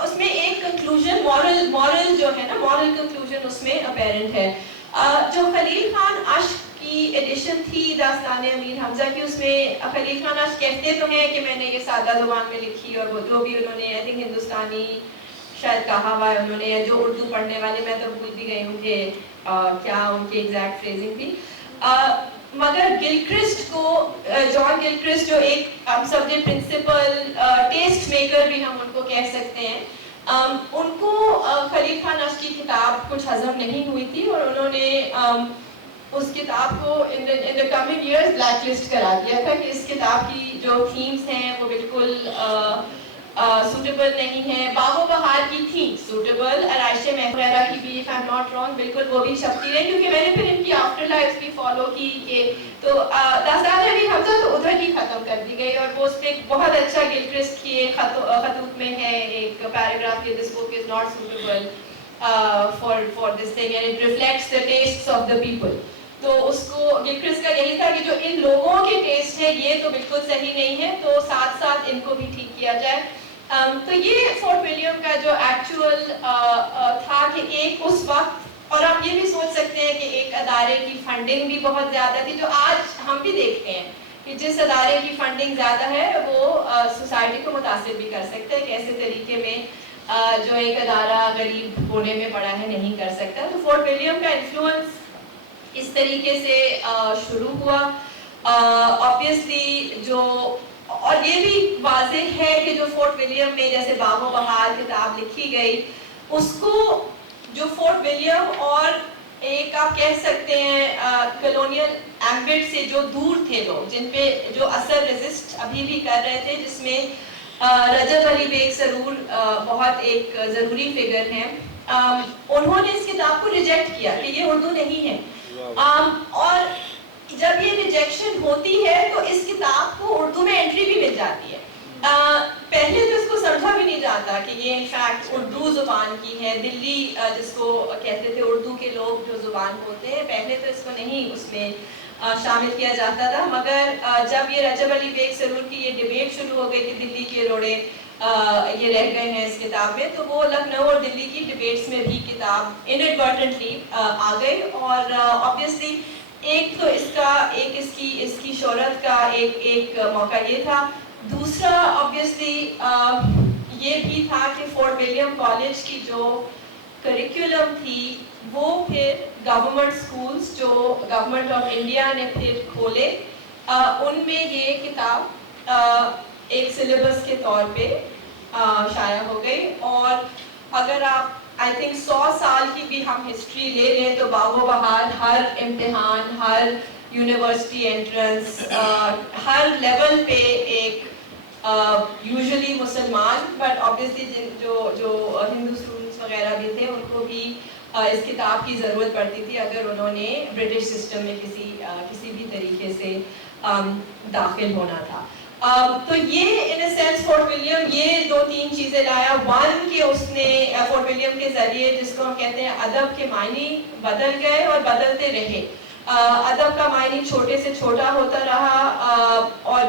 اس میں ایک کنکلوژن مورل جو ہے نا، مورل کنکلوژن اس میں اپیرنٹ ہے. جو خلیل خان عشق کی ایڈیشن تھی داستان امیر حمزہ کی، اس میں خلیل خان عشق کہتے تو ہیں کہ میں نے یہ سادہ زبان میں لکھی، اور وہ جو بھی انہوں نے آئی تھنک ہندوستانی شاید کہا ہوا ہے انہوں نے، جو اردو پڑھنے والے میں تو بھول بھی گئی ہوں کہ کیا ان کی ایگزیکٹ فریزنگ تھی. مگر گلکرسٹ کو، جان گلکرسٹ جو ایک ہم سب کے پرنسپل ٹیسٹ میکر بھی ہم ان کو کہہ سکتے ہیں، ان کو خلیل خان عشق کی کتاب کچھ ہضم نہیں ہوئی تھی، اور انہوں نے اس کتاب کو in the coming years blacklist کرا دیا تھا کہ اس کتاب کی جو تھیمز ہیں وہ بالکل سوٹیبل نہیں ہے. باب و بہار بہار کی تھی سوٹیبل، عرائش محفوظ وغیرہ کی بھی if I'm not wrong بالکل وہ بھی چھپتی رہی، کیونکہ میں نے پھر ان کی آفٹر لائف بھی فالو کی کہ تو داستان نبی حمزہ تو ادھر ہی ختم کر دی گئی، اور وہ اس پہ ایک بہت اچھا گلکرسٹ کی ایک خطوط میں ہے ایک پیراگراف کہ this book is not suitable for this thing and it reflects the tastes of the people. تو اس کو گلکرسٹ کا یہی تھا کہ جو ان لوگوں کے ٹیسٹ ہے یہ تو بالکل صحیح نہیں ہے، تو ساتھ ساتھ ان کو بھی ٹھیک کیا جائے. تو یہ فورٹ ولیم کا جو ایکچوئل تھا کہ ایک اس وقت، اور آپ یہ بھی سوچ سکتے ہیں کہ ایک ادارے کی فنڈنگ بھی بہت زیادہ تھی، جو آج ہم بھی دیکھتے ہیں کہ جس ادارے کی فنڈنگ زیادہ ہے وہ سوسائٹی کو متاثر بھی کر سکتا ہے کہ ایسے طریقے میں جو ایک ادارہ غریب ہونے میں پڑا ہے نہیں کر سکتا. تو فورٹ ولیم کا انفلوئنس اس طریقے سے شروع ہوا. آبویسلی جو اور یہ بھی واضح ہے کہ جو فورٹ ولیم میں جیسے باغ و بہار کتاب لکھی گئی، اس کو جو فورٹ ولیم اور ایک آپ کہہ سکتے ہیں کلونیل ایمبٹ سے جو دور تھے لوگ، جن پہ جو اثر ریزسٹ ابھی بھی کر رہے تھے، جس میں رجب علی بیگ سرور بہت ایک ضروری فگر ہیں، انہوں نے اس کتاب کو ریجیکٹ کیا کہ یہ اردو نہیں ہے. اور جب یہ ریجیکشن ہوتی ہے تو اس کتاب کو اردو میں انٹری بھی مل جاتی ہے. پہلے تو اس کو سمجھا بھی نہیں جاتا کہ یہ انفیکٹ اردو زبان کی ہے. دلی جس کو کہتے تھے اردو کے لوگ جو زبان ہوتے ہیں، پہلے تو اس کو نہیں اس میں شامل کیا جاتا تھا. مگر جب یہ رجب علی بیگ سرور کی یہ ڈیبیٹ شروع ہو گئی کہ دلی کے روڑے یہ رہ گئے ہیں اس کتاب میں، تو وہ لکھنؤ اور دلی کی ڈیبیٹس میں بھی کتاب انیڈورٹنٹلی آ گئی. اور آبویسلی ایک تو اس کا ایک اس کی شہرت کا ایک موقع یہ تھا. دوسرا آبویسلی یہ بھی تھا کہ فورٹ ولیم کالج کی جو کریکولم تھی وہ پھر گورنمنٹ سکولز جو گورنمنٹ آف انڈیا نے پھر کھولے، ان میں یہ کتاب ایک سلیبس کے طور پہ شائع ہو گئی. اور اگر آپ آئی تھنک 100 سال کی بھی ہم ہسٹری لے لیں تو باغ و بہار ہر امتحان، ہر یونیورسٹی انٹرنس، ہر لیول پہ ایک یوزلی مسلمان بٹ آبویسلی جو ہندو اسٹوڈنٹس وغیرہ بھی تھے ان کو بھی اس کتاب کی ضرورت پڑتی تھی اگر انہوں نے برٹش سسٹم میں کسی بھی طریقے سے داخل ہونا تھا. تو یہ ان اے سینس فورٹ ولیم یہ 2-3 چیزیں لایا. ون کہ اس نے فورٹ ولیم کے ذریعے جس کو ہم کہتے ہیں ادب کے معنی بدل گئے اور بدلتے رہے. ادب کا معنی چھوٹے سے چھوٹا ہوتا رہا اور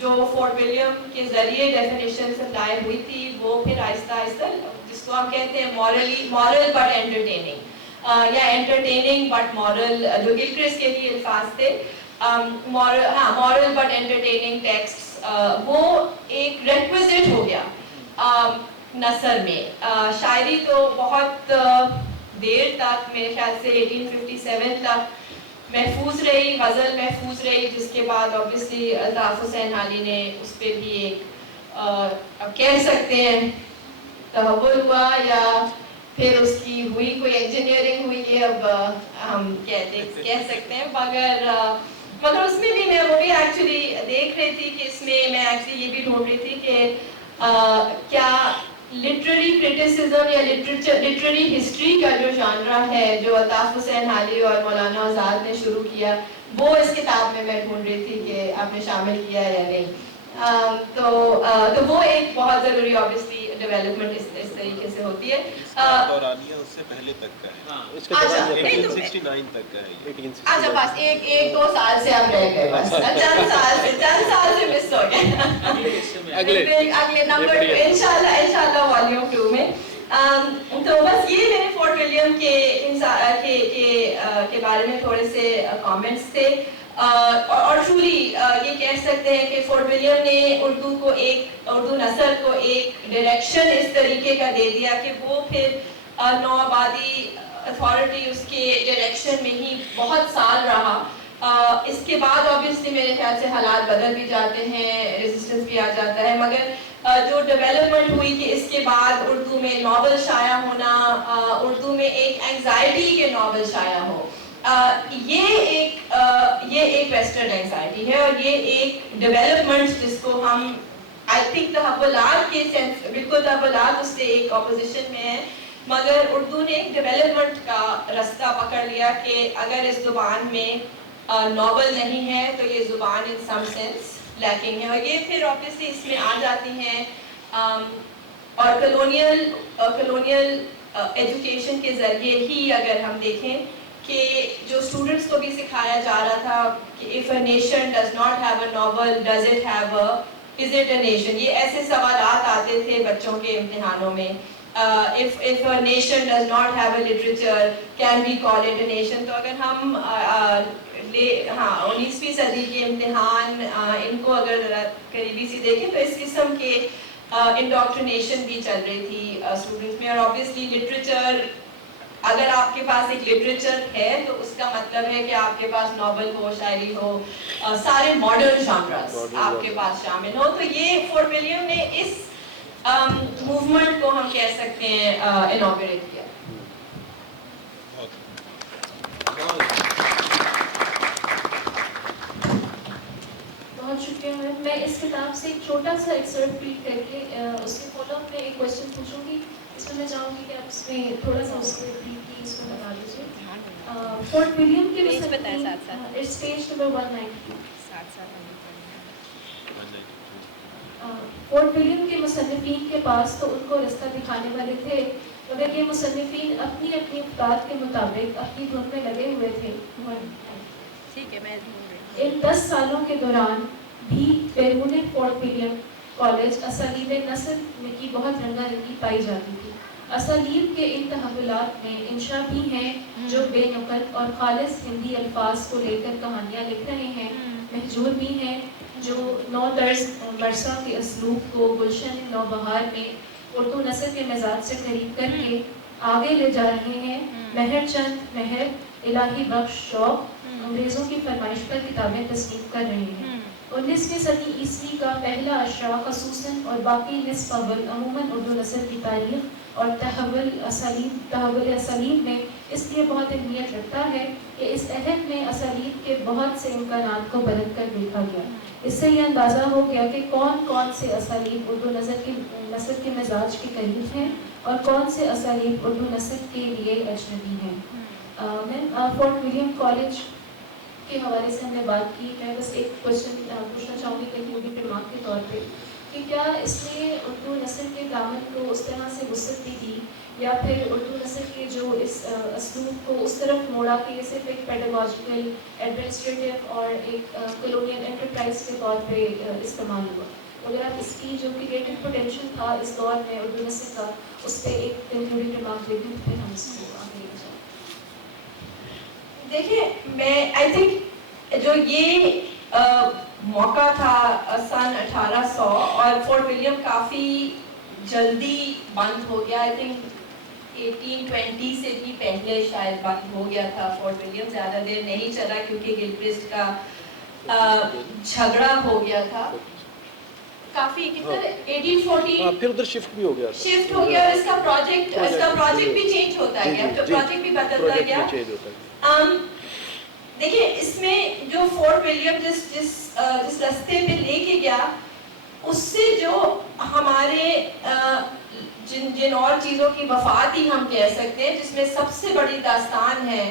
جو فورٹ ولیم کے ذریعے ڈیفینیشن اپلائی ہوئی تھی وہ پھر آہستہ آہستہ جس کو ہم کہتے ہیں مورل بٹ انٹرٹیننگ یا انٹرٹیننگ بٹ مورل، جو گلکرسٹ کے لیے الفاظ تھے مورل بٹ انٹرٹیننگ ٹیکسٹ، وہ ایک ریکویزٹ ہو گیا نثر میں. شاعری تو بہت دیر تک میرے خیال سے 1857 تک محفوظ رہی، غزل محفوظ رہی، جس کے بعد اوبیسلی الطاف حسین حالی نے اس پہ بھی ایک اب کہہ سکتے ہیں تحول ہوا یا پھر اس کی ہوئی کوئی انجینئرنگ ہوئی، یہ اب ہم کہہ سکتے ہیں. مگر اس میں بھی میں وہ بھی ایکچولی دیکھ رہی تھی کہ اس میں میں ایکچولی یہ بھی ڈھونڈ رہی تھی کہ کیا لٹریری کرٹیسزم یا لٹریری ہسٹری کا جو جانرا ہے جو الطاف حسین حالی اور مولانا آزاد نے شروع کیا وہ اس کتاب میں ڈھونڈ رہی تھی کہ آپ نے شامل کیا یا نہیں. تو وہ ایک بہت ضروری آبویسلی ڈیولپمنٹ اس طریقے سے ہوتی ہے. دورانیہ اس سے پہلے تک کا ہے، اس کا 1869 تک کا ہے. اچھا بس ایک 2 سال سے ہم رہ گئے، بس چند سال سے مس ہو گئے اگلے نمبر 2 انشاءاللہ والیوم 2 میں. تو بس یہ میرے فورٹ ولیم کے بارے میں تھوڑے سے کامنٹس تھے. اور ٹرولی یہ کہہ سکتے ہیں کہ فورٹ ولیم نے اردو نثر کو ایک ڈائریکشن اس طریقے کا دے دیا کہ وہ پھر نو آبادی اتھارٹی اس کے ڈائریکشن میں ہی بہت سال رہا. اس کے بعد آبویسلی میرے خیال سے حالات بدل بھی جاتے ہیں، ریزسٹنس بھی آ جاتا ہے، مگر جو ڈیولپمنٹ ہوئی کہ اس کے بعد اردو میں ناول شائع ہونا، اردو میں ایک اینگزائٹی کے ناول شائع ہو، یہ ایک ویسٹرن اینگزائٹی ہے اور یہ ایک ڈیولپمنٹ جس کو ہم آئی تھنک تحولات کے سینس بالکل تحولات اس سے ایک اپوزیشن میں ہے، مگر اردو نے ایک ڈیولپمنٹ کا رستہ پکڑ لیا کہ اگر اس زبان میں ناول نہیں ہے تو یہ زبان ان سم سینس لیکنگ ہے، اور یہ پھر آبویسلی اس میں آ جاتی ہیں اور کلونیل ایجوکیشن کے ذریعے ہی اگر ہم دیکھیں کہ جو اسٹوڈنٹس کو بھی سکھایا جا رہا تھا کہ if a nation does not have a novel, does it have a, is it a nation؟ یہ ایسے سوالات آتے تھے بچوں کے امتحانوں میں. If a nation does not have a literature, can we call it a nation؟ تو اگر ہم 19ویں صدی کے امتحان ان کو اگر ذرا قریبی سے دیکھیں تو اس قسم کے انڈاکٹرینیشن بھی چل رہی تھی اسٹوڈنٹس میں. اور آبویسلی لٹریچر، اگر آپ کے پاس ایک لٹریچر ہے تو اس کا مطلب ہے کہ آپ کے پاس ناول ہو، شاعری ہو، سارے ماڈرن جانرز آپ کے پاس شامل ہو. تو یہ فورٹ ولیم نے اس موومنٹ کو ہم کہہ سکتے ہیں انوگریٹ کیا. بہت شکریہ میم. میں اس کتاب سے ایک چھوٹا سا ایکسرپٹ ریڈ کر کے اس کے فالو اپ میں ایک کوشچن پوچھوں گی. اس میں میں چاہوں گی کہ آپ اس میں تھوڑا سا اس کو ریڈ کی اس کو بتا دیجیے. فورٹ ولیم کے its page number 190. Fort William کے مصنفین کے پاس تو ان کو رستہ دکھانے والے تھے، مگر یہ مصنفین اپنی اپنی افراد کے مطابق اپنی دھن میں لگے ہوئے تھے. ان 10 سالوں کے دوران بھی بیرون فورٹ ولیم کالج اسالیب نثر کی بہت رنگا رنگی پائی جاتی تھی. اسالیب کے ان تحولات میں انشا بھی ہیں جو بے نقل اور خالص ہندی الفاظ کو لے کر کہانیاں لکھ رہے ہیں. مہجور بھی ہیں جو نو طرز مرثا کے اسلوب کو گلشن نوبہار میں اردو نثر کے مزاج سے قریب کر کے آگے لے جا رہے ہیں. مہر چند مہر، الہی بخش شوق انگریزوں کی فرمائش پر کتابیں تصنیف کر رہے ہیں. 19ویں صدی عیسوی کا پہلا اشرا خصوصاً اور باقی نصف اول عموماً اردو نثر کی تاریخ اور تحول اسالیب میں اس لیے بہت اہمیت رکھتا ہے کہ اس عہد میں اسالیب کے بہت سے امکانات کو برت کر دیکھا گیا. اس سے یہ اندازہ ہو گیا کہ کون کون سے اسالیب اردو نثر کے مزاج کے قریب ہیں اور کون سے اسالیب اردو نثر کے لیے اجنبی ہیں. میں فورٹ ولیم کالج کے حوالے سے ہم نے بات کی. میں بس ایک کوشچن پوچھنا چاہوں گی کنکلوڈنگ ریمارک کے طور پہ کہ کیا اس نے اردو نثر کے دامن کو اس طرح سے وسعت بھی دی یا پھر اردو نثر کے جو اس اسلوب کو اس طرف موڑا کہ یہ صرف ایک پیڈاگوجیکل ایڈمنسٹریٹو اور ایک کلونیل انٹرپرائز کے طور پہ استعمال ہوا؟ اگر آپ اس کی جو کریٹو پوٹینشیل تھا اس دور میں اردو نثر کا اس پہ ایک کنکلوڈنگ ریمارک دے دیں پھر ہم اس کو آگے لے جائیں. دیکھیں میں آئی تھنک جو یہ موقع تھا سن 1800 اور فورٹ ولیم کافی جلدی بند ہو گیا. آئی تھنک 1820 سے بھی پہلے شاید بند ہو گیا تھا فورٹ ولیم. زیادہ دیر نہیں چلا کیونکہ گلکرسٹ کا جھگڑا ہو گیا تھا کافی. کتنے 1840 پھر ادھر شفٹ بھی ہو گیا اور اس کا پروجیکٹ بھی چینج ہوتا گیا. پروجیکٹ بھی بدلتا گیا. دیکھیں اس میں جو فورٹ ولیم جس رستے پہ لے کے گیا اس سے جو ہمارے جن اور چیزوں کی وفات ہی ہم کہہ سکتے ہیں جس میں سب سے بڑی داستان ہے،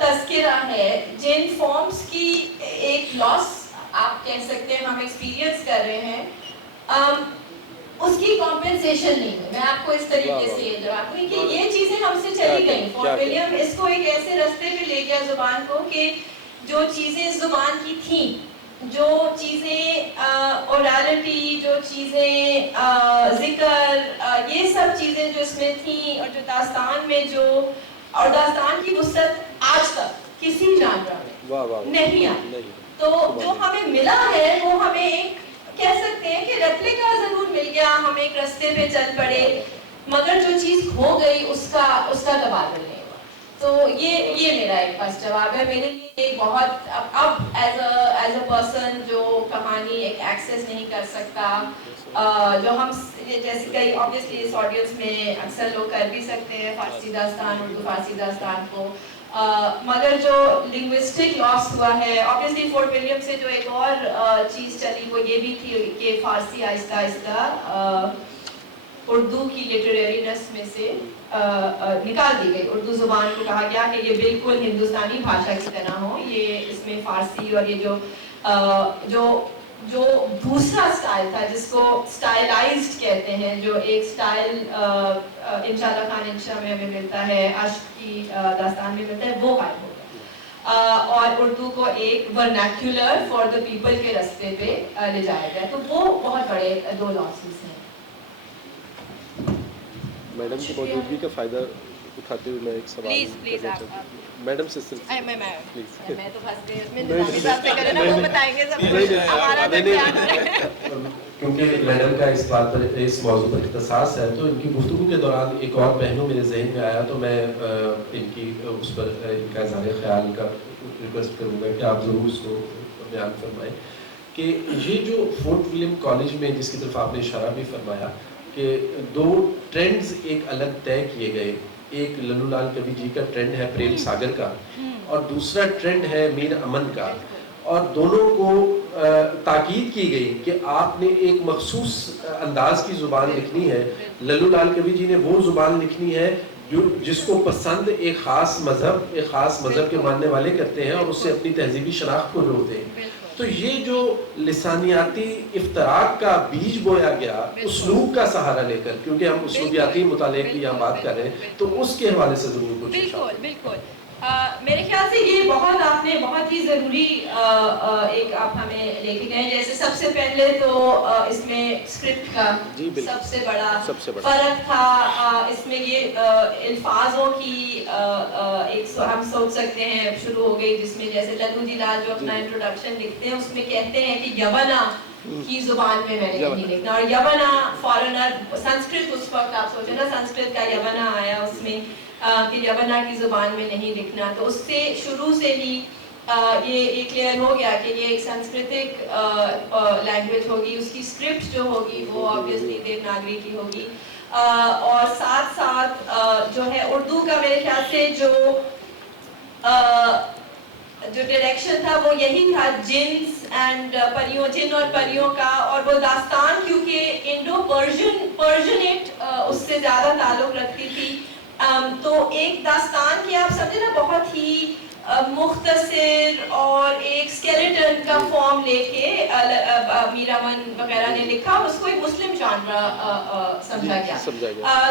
تذکرہ ہے، جن فارمز کی ایک لاس آپ کہہ سکتے ہیں ہم ایکسپیرینس کر رہے ہیں، اس کی کمپنسیشن نہیں ہے. میں آپ کو اس طریقے سے یہ جواب دوں کہ یہ چیزیں ہم سے چلی گئیں. فورٹ ولیم اس کو ایک ایسے رستے پہ لے گیا زبان کو کہ جو چیزیں اس زبان کی تھیں، جو چیزیں اورالٹی، جو چیزیں ذکر، یہ سب چیزیں جو اس میں تھیں اور جو داستان میں اور داستان کی وسعت آج تک کسی جانور میں نہیں آئی. تو جو ہمیں ملا ہے وہ ہمیں ایک کہہ سکتے ہیں کہ ریپلیکا ضرور مل گیا، ہم ایک رستے پہ چل پڑے، مگر جو چیز ہو گئی اس کا تبادل نہیں ہوا. تو یہ میرا ایک بس جواب ہے. میرے لیے ایک بہت اب ایز اے پرسن جو کہانی ایک ایکسیس نہیں کر سکتا، جو ہم جیسے کئی آبویسلی اس آڈینس میں اکثر لوگ کر بھی سکتے ہیں فارسی داستان، اردو فارسی داستان کو مگر جو لنگوسٹک لاس ہوا ہے obviously فورٹ ولیم سے جو ایک اور چیز چلی وہ یہ بھی تھی کہ فارسی آہستہ آہستہ اردو کی لٹریرینس میں سے نکال دی گئی. اردو زبان کو کہا گیا کہ یہ بالکل ہندوستانی بھاشا کی طرح ہو, یہ اس میں فارسی اور یہ جو دوسرا سٹائل تھا جس کو سٹائلائزڈ کہتے ہیں, جو ایک سٹائل انشاءاللہ خان انشاء میں ہمیں ملتا ہے, عشق کی داستان میں ملتا ہے, وہ غائب ہو گیا اور اردو کو ایک ورنیکولر فار دا پیپل کے رستے پہ لے جایا گیا. تو وہ بہت بڑے دو لاسز ہیں. میڈم کی موجودگی کا فائدہ اٹھاتے ہوئے میں ایک سوال پلیز آپ میڈم سے میں تو پھنس گئی اس میں نظامی صاحب سے کرے نا, وہ بتائیں گے سب کچھ ہمارا تو بیان ہو رہا ہے. کیونکہ میڈم کا اس بات پر اس موضوع پر اختصاص ہے تو ان کی گفتگو کے دوران ایک اور پہلو میرے ذہن میں آیا, تو میں ان کی اس پر ان کا اظہار خیال کا ریکویسٹ کروں گا کہ آپ ضرور اس کو بیان فرمائیں کہ یہ جو فورٹ ولیم کالج میں جس کی طرف آپ نے اشارہ بھی فرمایا کہ دو ٹرینڈز ایک الگ طے کیے گئے, ایک للو لال کبھی جی کا ٹرینڈ ہے پریم ساگر کا اور دوسرا ٹرینڈ ہے میر امن کا, اور دونوں کو تاکید کی گئی کہ آپ نے ایک مخصوص انداز کی زبان لکھنی ہے. للو لال کبھی جی نے وہ زبان لکھنی ہے جو جس کو پسند ایک خاص مذہب کے ماننے والے کرتے ہیں اور اس سے اپنی تہذیبی شناخت کو جوڑتے ہیں. تو یہ جو لسانیاتی افتراق کا بیج بویا گیا اسلوب کا سہارا لے کر, کیونکہ ہم اسلوبیاتی مطالعے کی یہاں بات کر رہے ہیں, تو اس کے حوالے سے ضرور کچھ. بالکل میرے خیال سے یہ بہت آپ نے بہت ہی ضروری ایک آپ ہمیں لے کے گئے. جیسے سب سے پہلے تو اس میں اسکرپٹ کا سب سے بڑا فرق تھا. اس میں یہ الفاظوں کی ایک ہم سوچ سکتے ہیں شروع ہو گئی, جس میں جیسے للو جی لال جو اپنا انٹروڈکشن لکھتے ہیں اس میں کہتے ہیں کہ یونا کی زبان میں نے نہیں لکھنا, اور یونا فارنر سنسکرت اس وقت آپ سوچیں نا سنسکرت کا یونا آیا اس میں کہ یونا کی زبان میں نہیں لکھنا. تو اس سے شروع سے ہی یہ کلیئر ہو گیا کہ یہ ایک سنسکرتک لینگویج ہوگی, اس کی اسکرپٹ جو ہوگی وہ آبویسلی دیوناگری کی ہوگی. اور ساتھ ساتھ جو ہے اردو کا میرے خیال سے جو ڈائریکشن تھا وہ یہی تھا جنس اینڈ پریوں, جن اور پریوں کا, اور وہ داستان کیونکہ انڈو پرشینٹ اس سے زیادہ تعلق رکھتی تھی. تو ایک داستان کی آپ سمجھے نا بہت ہی مختصر اور ایک سکیلیٹن کا فارم لے کے میر امن وغیرہ نے لکھا, اس کو ایک مسلم جانرا سمجھا گیا.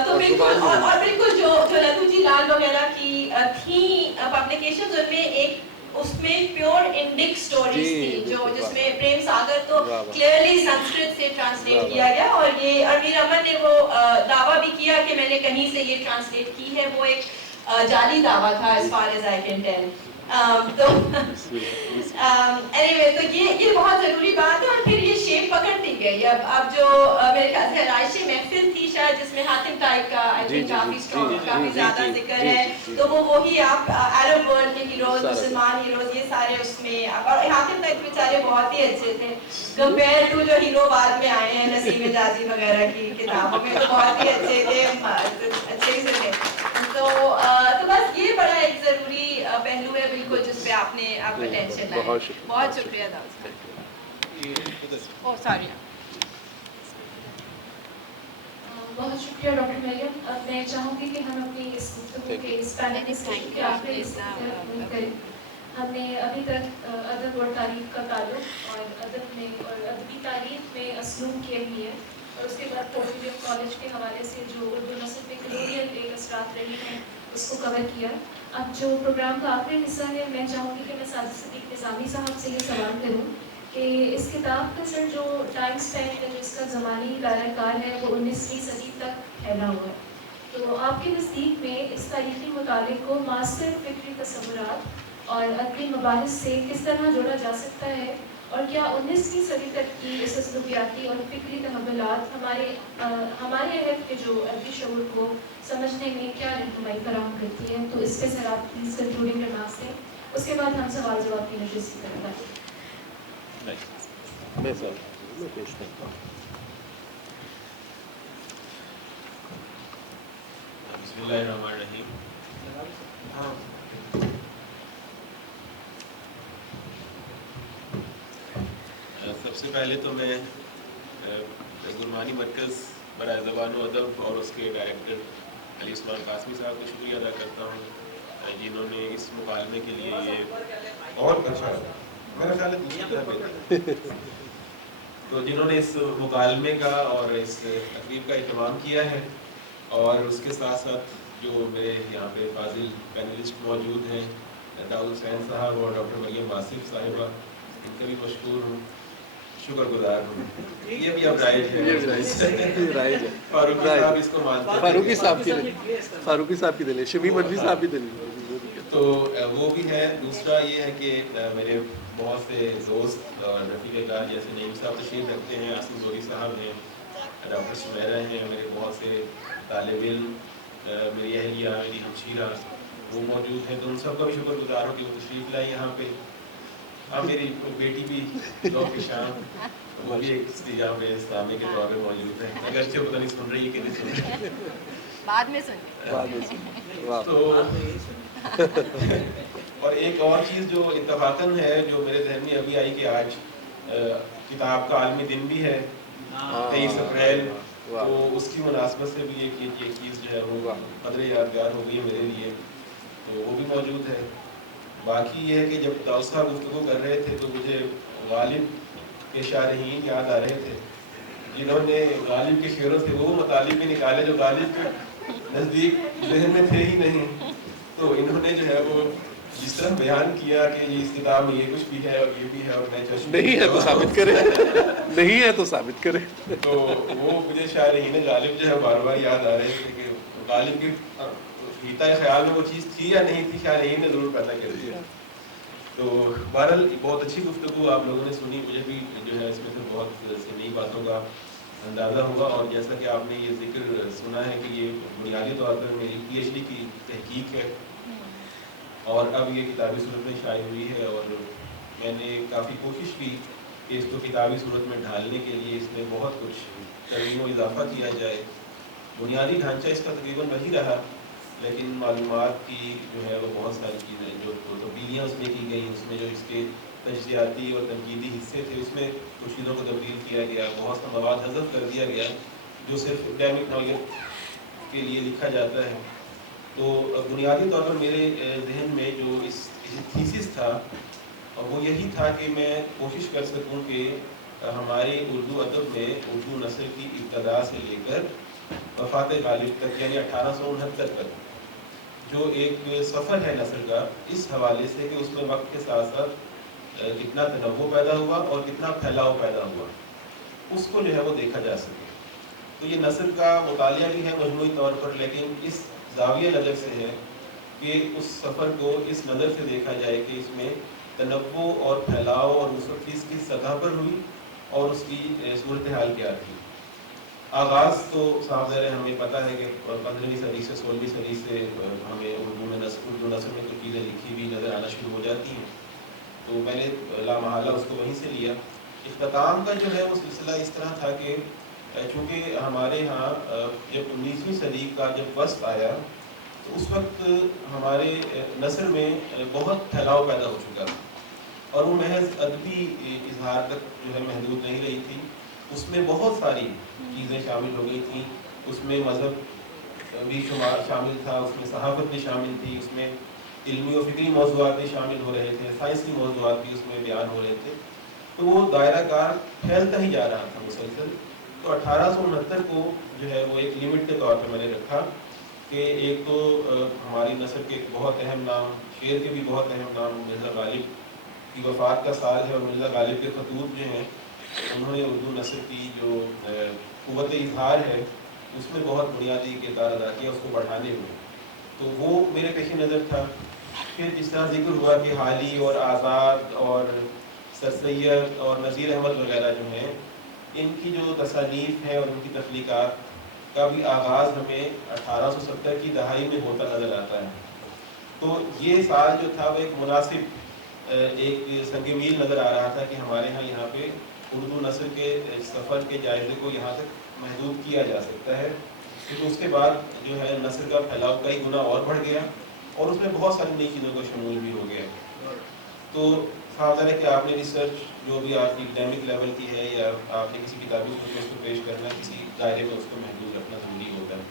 تو بالکل اور بالکل جو للو جی لال وغیرہ کی تھی پبلیکیشنز, ان میں ایک اس میں پیور انڈک سٹوریز تھی جس میں پریم ساگر تو کلیئرلی سنسکرت سے ٹرانسلیٹ کیا گیا, اور یہ میر امن نے وہ دعویٰ بھی کیا کہ میں نے کہیں سے یہ ٹرانسلیٹ کی ہے. وہ ایک جعلی دعویٰ تھا as far as I can tell. تو anyway تو یہ بہت ضروری بات ہے, اور پھر یہ شیپ پکڑتی گئی. اب جو میرے خیال سے رائش محفل تھی شاید جس میں حاتم ٹائپ کا کافی زیادہ ذکر ہے, تو وہ وہی آپ عرب ورلڈ کے ہیروز, مسلمان ہیروز, یہ سارے اس میں, اور حاتم ٹائپ بیچارے بہت ہی اچھے تھے کمپیئر ٹو جو ہیرو بعد میں آئے ہیں نسیم حجازی وغیرہ کی کتابوں میں, تو بہت ہی اچھے تھے, اچھے سے تھے. تو بس یہ بڑا ایک ضروری پہلو ہے بالکل جس پہ آپ نے اٹینشن لائے. بہت شکریہ بہت شکریہ ڈاکٹر مریم. اب میں چاہوں گی کہ ہم اپنی اس گفتگو کے اس پینل ڈسکشن کے آخری کریں. ہم نے ابھی تک ادب اور تاریخ کا تعلق اور ادب میں اور ادبی تعریف میں اسلوب کی اہمیت, اور اس کے بعد فورٹ ولیم کالج کے حوالے سے جو اردو نثر میں کلونیل ایک اثرات رہی ہیں اس کو کور کیا. اب جو پروگرام کا آخری حصہ ہے, میں چاہوں گی کہ میں ساجد صدیق نظامی صاحب سے یہ سوال کروں کہ اس کتاب کا سر جو ٹائم اسپین ہے, جو اس کا زمانی دائرہ کار ہے, وہ 19ویں صدی تک پھیلا ہوا ہے. تو آپ کے نزدیک میں اس تاریخی مطالعے کو معاصر فکری تصورات اور ادبی مباحث سے کس طرح جوڑا جا سکتا ہے, اور کیا 19ویں صدی تک کی اس اسلوبیاتی اور فکری تحولات ہمارے عہد کے جو ادبی شعور کو سمجھنے میں کیا رہنمائی فراہم کرتی ہے؟ تو اس پہ سر آپ پلیز کنکلوڈنگ ریمارکس دیں, اس کے بعد ہم سوال جواب کی نشست کی طرف آئیں. بسم اللہ الرحمن الرحیم. سے پہلے تو میں گرمانی مرکز برائے زبان و ادب اور اس کے ڈائریکٹر علی عثمان قاسمی صاحب کا شکریہ ادا کرتا ہوں جنہوں نے اس مکالمے کے لیے یہ بہت اچھا میرا خیال ہے تو جنہوں نے اس مکالمے کا اور اس تقریب کا اہتمام کیا ہے، اور اس کے ساتھ ساتھ جو میرے یہاں پہ فاضل پینلسٹ موجود ہیں داؤد حسین صاحب اور ڈاکٹر مریم آصف صاحبہ، ان کا بھی مشکور ہوں، شکر گزار ہوں۔ یہ بھی اب رائج ہے، فاروقی صاحب اس کو مانتے ہیں، فاروقی صاحب کی دلیل، شمی مدوی صاحب کی دلیل تو وہ بھی ہے۔ دوسرا یہ ہے کہ میرے بہت سے دوست اور رفیق کار جیسے نعیم صاحب تشریف رکھتے ہیں، آصف زوری صاحب ہیں، ڈاکٹر سمیرہ ہیں، میرے بہت سے طالب علم، میری اہلیہ، میری ہمشیرہ وہ موجود ہیں، تو ان سب کا بھی شکر گزار ہوں کہ وہ تشریف لائیں یہاں پہ۔ اب میری بیٹی بھی لو کی شام، وہ بھی ایک استجاب پہ اسلامی کے طور پہ موجود ہے، اگرچہ پتہ نہیں سن رہی ہے کہ نہیں سن رہی ہے، بعد میں سن۔ تو اور ایک اور چیز جو اتفاقاً ہے جو میرے ذہن میں ابھی آئی کہ آج کتاب کا عالمی دن بھی ہے 23 اپریل، تو اس کی مناسبت سے بھی ایک یہ چیز جو ہے وہ قدر یادگار ہو گئی ہے میرے لیے، تو وہ بھی موجود ہے۔ باقی یہ ہے کہ جب داؤد صاحب گفتگو کر رہے تھے تو مجھے غالب کے شارحین یاد آ رہے تھے، جنہوں نے غالب کے شعروں سے وہ مطالب بھی نکالے جو غالب کے نزدیک ذہن میں تھے ہی نہیں، تو انہوں نے جو ہے وہ جس طرح بیان کیا کہ یہ اس کتاب میں یہ کچھ بھی ہے اور یہ بھی ہے اور میں چشم نہیں ہے تو ثابت کرے، نہیں ہے تو ثابت کرے۔ تو وہ مجھے شارحین غالب جو ہے بار بار یاد آ رہے تھے کہ غالب کی حیطۂ خیال میں وہ چیز تھی یا نہیں تھی، شارحین نے ضرور پیدا کر دیا۔ تو بہرحال بہت اچھی گفتگو آپ لوگوں نے سنی، مجھے بھی جو ہے اس میں سے بہت سی نئی باتوں کا اندازہ ہوا، اور جیسا کہ آپ نے یہ ذکر سنا ہے کہ یہ بنیادی طور پر میری پی ایچ ڈی کی تحقیق ہے، اور اب یہ کتابی صورت میں شائع ہوئی ہے، اور میں نے کافی کوشش کی کہ اس کو کتابی صورت میں ڈھالنے کے لیے اس میں بہت کچھ ترمیم و اضافہ کیا جائے۔ بنیادی ڈھانچہ اس کا تقریباً وہی رہا، لیکن معلومات کی جو ہے وہ بہت ساری چیزیں جو تبدیلیاں اس میں کی گئی، اس میں جو اس کے تجزیاتی اور تنقیدی حصے تھے اس میں کچھ چیزوں کو تبدیل کیا گیا، بہت سا مواد حذف کر دیا گیا جو صرف اکیڈیمک نالج کے لیے لکھا جاتا ہے۔ تو بنیادی طور پر میرے ذہن میں جو اس تھیسس تھا وہ یہی تھا کہ میں کوشش کر سکوں کہ ہمارے اردو ادب میں اردو نثر کی ابتدا سے لے کر وفات غالب تک یعنی 1869 تک جو ایک سفر ہے نثر کا، اس حوالے سے کہ اس میں وقت کے ساتھ ساتھ کتنا تنوع پیدا ہوا اور کتنا پھیلاؤ پیدا ہوا، اس کو جو ہے وہ دیکھا جا سکے۔ تو یہ نثر کا مطالعہ بھی ہے مجموعی طور پر، لیکن اس زاویہ نظر سے ہے کہ اس سفر کو اس نظر سے دیکھا جائے کہ اس میں تنوع اور پھیلاؤ اور وسعت کس کس سطح پر ہوئی اور اس کی صورتحال کیا تھی۔ آغاز تو صاحب ظاہر ہمیں پتہ ہے کہ 15ویں صدی سے 16ویں صدی سے ہمیں اردو نثر میں کچھ چیزیں لکھی ہوئی نظر آنا شروع ہو جاتی ہیں، تو میں نے لامحالہ اس کو وہیں سے لیا۔ اختتام کا جو ہے وہ سلسلہ اس طرح تھا کہ چونکہ ہمارے ہاں جب 19ویں صدی کا جب وسط آیا تو اس وقت ہمارے نثر میں بہت پھیلاؤ پیدا ہو چکا تھا، اور وہ محض ادبی اظہار تک جو ہے محدود نہیں رہی تھی، اس میں بہت ساری چیزیں شامل ہو گئی تھیں، اس میں مذہب بھی شامل تھا، اس میں صحافت بھی شامل تھی، اس میں علمی و فکری موضوعات بھی شامل ہو رہے تھے، سائنسی موضوعات بھی اس میں بیان ہو رہے تھے، تو وہ دائرہ کار پھیلتا ہی جا رہا تھا مسلسل۔ تو 1869 کو جو ہے وہ ایک لمٹ کے طور پہ میں نے رکھا کہ ایک تو ہماری نثر کے بہت اہم نام، شعر کے بھی بہت اہم نام مرزا غالب کی وفات کا سال ہے، اور مرزا غالب کے خطوط جو ہیں انہوں نے اردو نثر کی جو قوت اظہار ہے اس میں بہت بنیادی کردار ادا کیا اس کو بڑھانے میں، تو وہ میرے پیش نظر تھا۔ پھر جس طرح ذکر ہوا کہ حالی اور آزاد اور سر سید اور نذیر احمد وغیرہ جو ہیں ان کی جو تصانیف ہیں اور ان کی تخلیقات کا بھی آغاز ہمیں 1870 کی دہائی میں ہوتا نظر آتا ہے، تو یہ سال جو تھا وہ ایک مناسب ایک سنگ میل نظر آ رہا تھا کہ ہمارے یہاں پہ اردو نثر کے سفر کے جائزے کو یہاں تک محدود کیا جا سکتا ہے، کیونکہ اس کے بعد جو ہے نثر کا پھیلاؤ کئی گنا اور بڑھ گیا اور اس میں بہت ساری نئی چیزوں کا شمول بھی ہو گیا۔ تو اتفاق ہے کہ آپ نے ریسرچ جو بھی آپ کی اکیڈیمک لیول کی ہے یا آپ نے کسی کتابی صورت میں اس کو پیش کرنا ہے، کسی دائرے میں اس کو محدود رکھنا ضروری ہوتا ہے.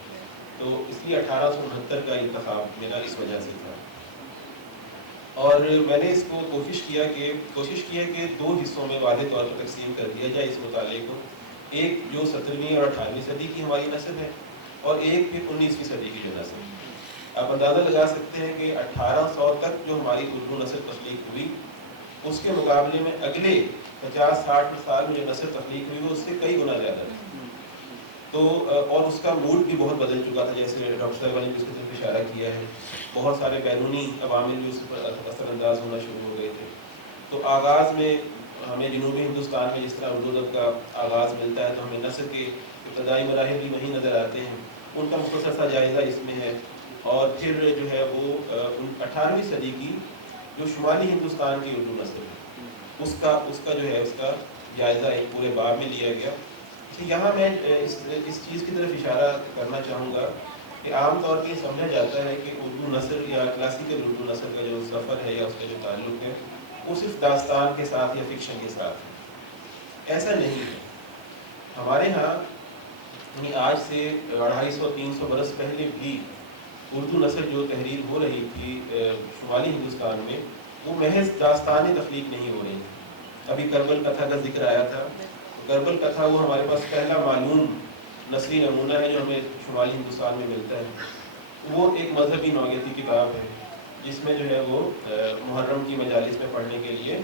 تو اس لیے 1869 کا انتخاب میرا اس وجہ سے تھا. اور میں نے اس کو کوشش کیا کہ 2 حصوں میں واضح طور پر تقسیم کر دیا جائے اس مطالعے کو. ایک جو 17ویں اور 18ویں صدی کی ہماری نسل ہے، اور ایک پھر 19ویں صدی کی جو نسل ہے. آپ اندازہ لگا سکتے ہیں کہ 1800 تک جو ہماری اردو نسل تخلیق ہوئی، اس کے مقابلے میں اگلے 50-60 سال میں جو نسل تخلیق ہوئی وہ اس سے کئی گنا زیادہ تھی. تو اور اس کا موڈ بھی بہت بدل چکا تھا، جیسے ڈاکٹر صاحب نے اس کی طرف اشارہ کیا ہے. بہت سارے بیرونی عوامل بھی اس پر اثر انداز ہونا شروع ہو گئے تھے. تو آغاز میں ہمیں جنوبی ہندوستان میں جس طرح اردو ادب کا آغاز ملتا ہے، تو ہمیں نثر کے ابتدائی مراحل بھی وہیں نظر آتے ہیں. ان کا مختصر سا جائزہ اس میں ہے. اور پھر جو ہے وہ 18ویں صدی کی جو شمالی ہندوستان کی اردو نثر ہے، اس کا جو ہے اس کا جائزہ ایک پورے باب میں لیا گیا. یہاں میں اس چیز کی طرف اشارہ کرنا چاہوں گا کہ عام طور پہ یہ سمجھا جاتا ہے کہ اردو نثر یا کلاسیکل اردو نثر کا جو سفر ہے یا اس کا جو تعلق ہے وہ صرف داستان کے ساتھ یا فکشن کے ساتھ ہے. ایسا نہیں ہے. ہمارے ہاں یعنی آج سے 250-300 برس پہلے بھی اردو نثر جو تحریر ہو رہی تھی شمالی ہندوستان میں، وہ محض داستانیں تخلیق نہیں ہو رہی تھیں. ابھی کربل کتھا کا ذکر آیا تھا. کربل کتھا وہ ہمارے پاس پہلا معلوم نثری نمونہ ہے جو ہمیں شمالی ہندوستان میں ملتا ہے. وہ ایک مذہبی نوعیتی کتاب ہے جس میں جو ہے وہ محرم کی مجالس میں پڑھنے کے لیے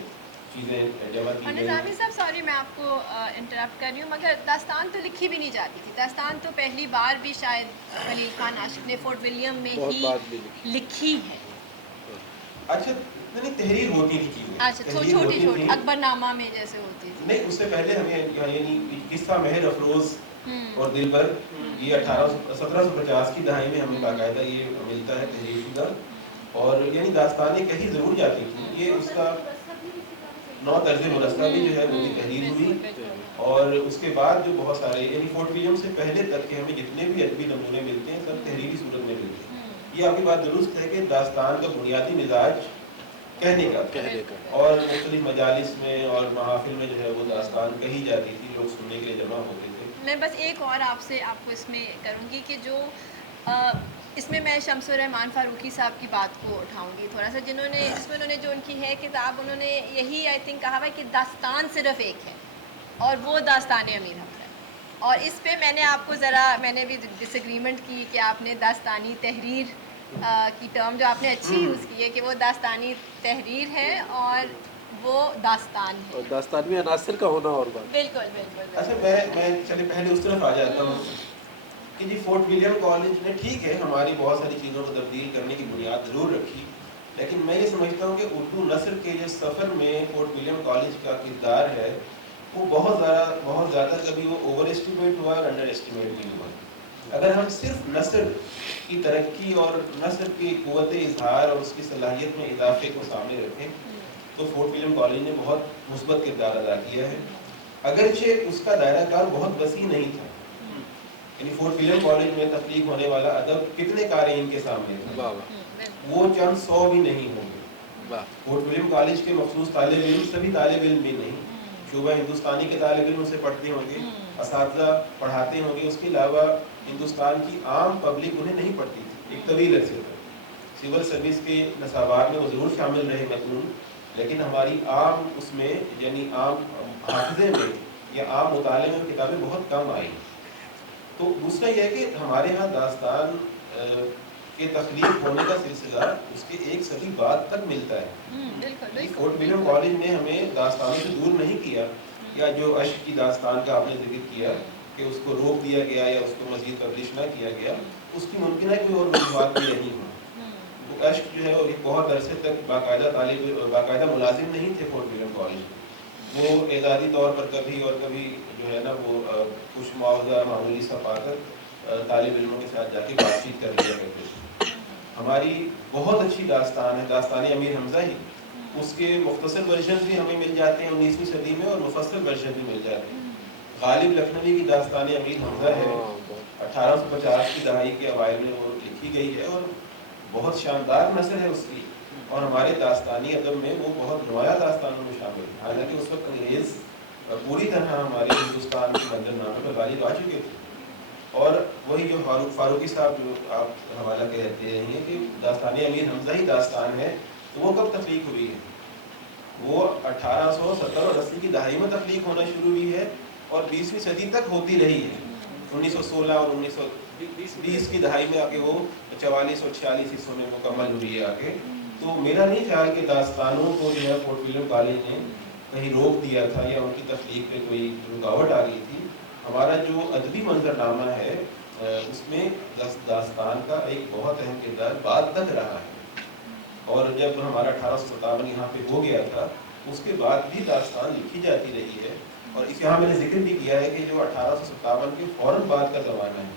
چیزیں جمع کی گئی. نظامی صاحب سوری میں آپ کو انٹرپٹ کر رہی ہوں، مگر داستان تو لکھی بھی نہیں جاتی تھی. داستان تو پہلی بار بھی شاید خلیل خان عاشق نے فورٹ ولیم میں ہی لکھی ہے. اچھا نہیں، تحریر ہوتی تھی چیزیں. اچھا چھوٹی چھوٹی اکبر نامہ میں جیسے ہوتی تھی. نہیں، اس سے پہلے ہمیں یعنی قصہ مہر افروز اور دلبر یہ 1750 کی دہائی میں ہمیں باقاعدہ یہ ملتا ہے تحریر شدہ. اور یعنی داستانیں کہیں ضرور جاتی تھیں. یہ اس کا 9 طرز مرثہ بھی جو ہے وہ بھی تحریر ہوئی. اور اس کے بعد جو بہت سارے یعنی فورٹ ولیم سے پہلے تک کے ہمیں جتنے بھی ادبی نمونے ملتے ہیں سب تحریری صورت میں ملتے ہیں. یہ آپ کی بات درست ہے کہ داستان کا بنیادی مزاج کہنے کا اور مختلف مجالس میں اور محافل میں جو ہے وہ داستان کہی جاتی تھی، لوگ سننے کے لیے جمع ہوتے تھے. میں بس ایک اور آپ کو اس میں کروں گی کہ جو اس میں میں شمس الرحمان فاروقی صاحب کی بات کو اٹھاؤں گی تھوڑا سا، جس میں انہوں نے جو ان کی ہے کتاب، انہوں نے یہی آئی تھنک کہا ہوا کہ داستان صرف ایک ہے اور وہ داستان امیر حمزہ ہے. اور اس پہ میں نے آپ کو میں نے بھی ڈس ایگریمنٹ کی کہ آپ نے داستانی تحریر کی ٹرم جو آپ نے اچھی یوز کی ہے کہ وہ داستانی تحریر ہے اور وہ داستان ہے، اور داستان میں عناصر کا ہونا اور بات. بالکل بالکل. اچھا میں چلے پہلے اس طرف آ جاتا ہوں کہ جی فورٹ ولیم کالج نے ٹھیک ہے ہماری بہت ساری چیزوں کو تبدیل کرنے کی بنیاد ضرور رکھی، لیکن میں یہ سمجھتا ہوں کہ اردو نثر کے جو سفر میں فورٹ ولیم کالج کا کردار ہے وہ بہت زیادہ کبھی وہ اوور اسٹیمیٹ ہوا اور انڈر اسٹیمیٹ بھی ہوا. اگر ہم صرف نثر کی ترقی اور نثر کی قوت اظہار اور اس کی صلاحیت میں اضافے کو سامنے رکھیں تو فورٹ ولیم کالج نے بہت مثبت کردار ادا کیا ہے، اگرچہ اس کا دائرہ کار بہت وسیع نہیں تھا. یعنی فورٹ ولیم کالج میں تخلیق ہونے والا ادب کتنے قارئین کے سامنے تھا، وہ چند 100 بھی نہیں ہوں گے. فورٹ ولیم کالج کے مخصوص طالب علم سبھی طالب علم بھی نہیں، شعبہ ہندوستانی کے طالب علم اسے پڑھتے ہوں گے، اساتذہ پڑھاتے ہوں گے، اس کے علاوہ ہندوستان کی عام پبلک انہیں نہیں پڑھتی تھی ایک طویل عرصے تک. سول سروس کے نصابات میں وہ ضرور شامل رہے متون، لیکن ہماری عام اس میں یعنی عام حافظے میں یا عام مطالعے میں کتابیں بہت کم آئیں. تو دوسرا یہ ہے کہ ہمارے ہاں داستان کے تخلیق ہونے کا سلسلہ اس کے 1 صدی بعد تک ملتا ہے. فورٹ ولیم کالج نے ہمیں داستانوں سے دور نہیں کیا، یا جو عشق کی داستان کا آپ نے ذکر کیا کہ اس کو روک دیا گیا یا اس کو مزید پبلش نہ کیا گیا، اس کی ممکنہ کوئی اور وجوہات بھی نہیں ہوں. وہ عشق جو ہے وہ ایک بہت عرصے تک باقاعدہ ملازم نہیں تھے فورٹ ولیم کالج. وہ اعدادی طور پر کبھی اور کبھی جو ہے نا وہ کچھ معاوضہ معمولی سا پا کر طالب علموں کے ساتھ جا کے بات چیت کر لیا کرتے تھے. ہماری بہت اچھی داستان ہے داستان امیر حمزہ ہی، اس کے مختصر ورژن بھی ہمیں مل جاتے ہیں 19ویں صدی میں اور مفصل ورژن بھی مل جاتے ہیں. غالب لکھنوی کی داستان امیر حمزہ ہے، 1850 کی دہائی کے اوائل میں وہ لکھی گئی ہے اور بہت شاندار نثر ہے اس کی. اور ہمارے داستانی ادب میں وہ بہت نمایاں داستانوں میں شامل ہے. حالانکہ اس وقت انگریز پوری طرح ہمارے ہندوستان کے منظرنامے پر غالب آ چکے تھے. اور وہی جو فاروقی صاحب جو آپ حوالہ کہتے ہیں کہ داستانی امیر حمزہ ہی داستان ہے, تو وہ کب تخلیق ہوئی ہے؟ وہ 1870 اور 80 کی دہائی میں تخلیق ہونا شروع ہوئی ہے اور 20ویں صدی تک ہوتی رہی ہے. 1916 اور 1920 کی دہائی میں آ کے وہ 44 اور 46 حصوں میں مکمل ہوئی ہے آ کے. تو میرا نہیں خیال کہ داستانوں کو جو ہے فورٹ ولیم کالج نے کہیں روک دیا تھا یا ان کی تخلیق پہ کوئی رکاوٹ آ گئی تھی. ہمارا جو ادبی منظرنامہ ہے اس میں داستان کا ایک بہت اہم کردار بعد تک رہا ہے. اور جب ہمارا 1857 یہاں پہ ہو گیا تھا اس کے بعد بھی داستان لکھی جاتی رہی ہے. اور اس یہاں میں نے ذکر بھی کیا ہے کہ جو 1857 کے فوراً بعد کا زمانہ ہے,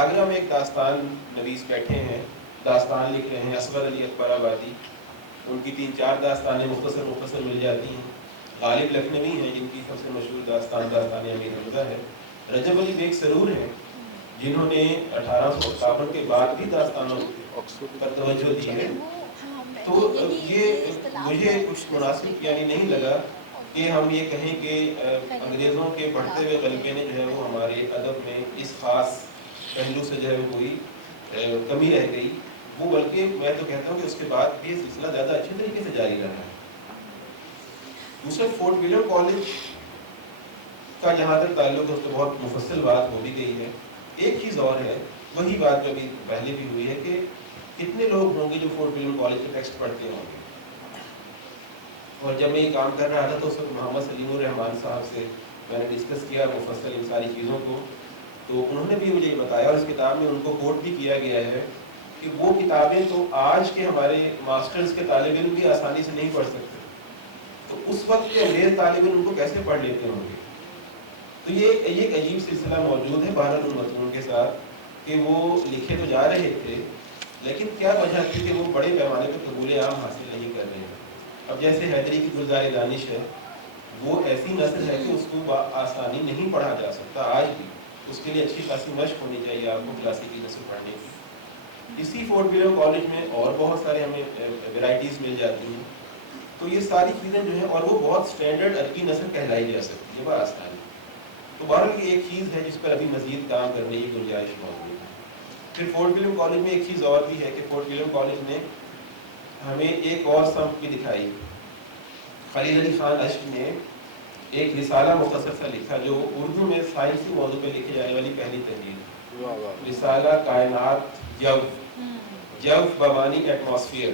آگرہ میں ایک داستان نویس بیٹھے ہیں, داستان لکھ رہے ہیں, اصغر علی اکبر آبادی. ان کی 3-4 داستانیں مختصر مل جاتی ہیں. غالب لکھنوی ہیں جن کی سب سے مشہور داستان امیر حمزہ ہے. رجب علی بیگ سرور ہیں جنہوں نے 1857 کے بعد بھی داستانوں پر توجہ دی ہے. تو یہ مجھے کچھ مناسب یعنی نہیں لگا کہ ہم یہ کہیں کہ انگریزوں کے بڑھتے ہوئے غلبے نے جو ہے وہ ہمارے ادب میں اس خاص پہلو سے جو ہے کوئی کمی رہ گئی. وہ بلکہ میں تو کہتا ہوں کہ اس کے بعد بھی یہ سلسلہ زیادہ اچھے طریقے سے جاری رہا ہے. دوسرا فورٹ ولیم کالج کا جہاں تک تعلق ہے اس تو بہت مفصل بات ہو بھی گئی ہے. ایک چیز اور ہے, وہی بات جو ابھی پہلے بھی ہوئی ہے کہ کتنے لوگ ہوں گے جو فورٹ ولیم کالج کے ٹیکسٹ پڑھتے ہوں گے. اور جب میں یہ کام کر رہا تھا تو اس وقت محمد سلیم الرحمان صاحب سے میں نے ڈسکس کیا مفصل ان ساری چیزوں کو, تو انہوں نے بھی مجھے یہ بتایا اور اس کتاب میں ان کو کوٹ بھی کیا گیا ہے کہ وہ کتابیں تو آج کے ہمارے ماسٹرز کے طالب علم بھی آسانی سے نہیں پڑھ سکتے, تو اس وقت کے انگریز طالب علم ان کو کیسے پڑھ لیتے ہوں گے. تو یہ ایک عجیب سلسلہ موجود ہے بہرحال ان متنوں کے ساتھ کہ وہ لکھے تو جا رہے تھے لیکن کیا وجہ تھی کہ وہ بڑے پیمانے پر قبول عام حاصل نہیں کر رہے ہیں. اب جیسے حیدری کی گلزار دانش ہے, وہ ایسی نثر ہے کہ اس کو آسانی نہیں پڑھا جا سکتا آج بھی. اس کے لیے اچھی خاصی مشق ہونی چاہیے آپ کو کلاسیکی نثر پڑھنے کی. اسی فورٹ ولیم کالج میں اور بہت سارے ہمیں ورائٹیز مل جاتی ہیں. تو یہ ساری چیزیں جو ہیں اور وہ بہت سٹینڈرڈ ادبی نثر کہلائی جا سکتی ہے بآسانی. تو بہرحال یہ ایک چیز ہے جس پر ابھی مزید کام کرنے کی گنجائش موجود ہے. پھر فورٹ ولیم کالج میں ایک چیز اور بھی ہے کہ فورٹ ولیم کالج نے ہمیں ایک اور سمت بھی دکھائی. خلیل علی خان اشک نے ایک رسالہ مختصر سا لکھا جو اردو میں سائنسی موضوع پہ لکھی جانے والی پہلی تحریر, رسالہ کائنات جو بمانی ایٹماسفیئر.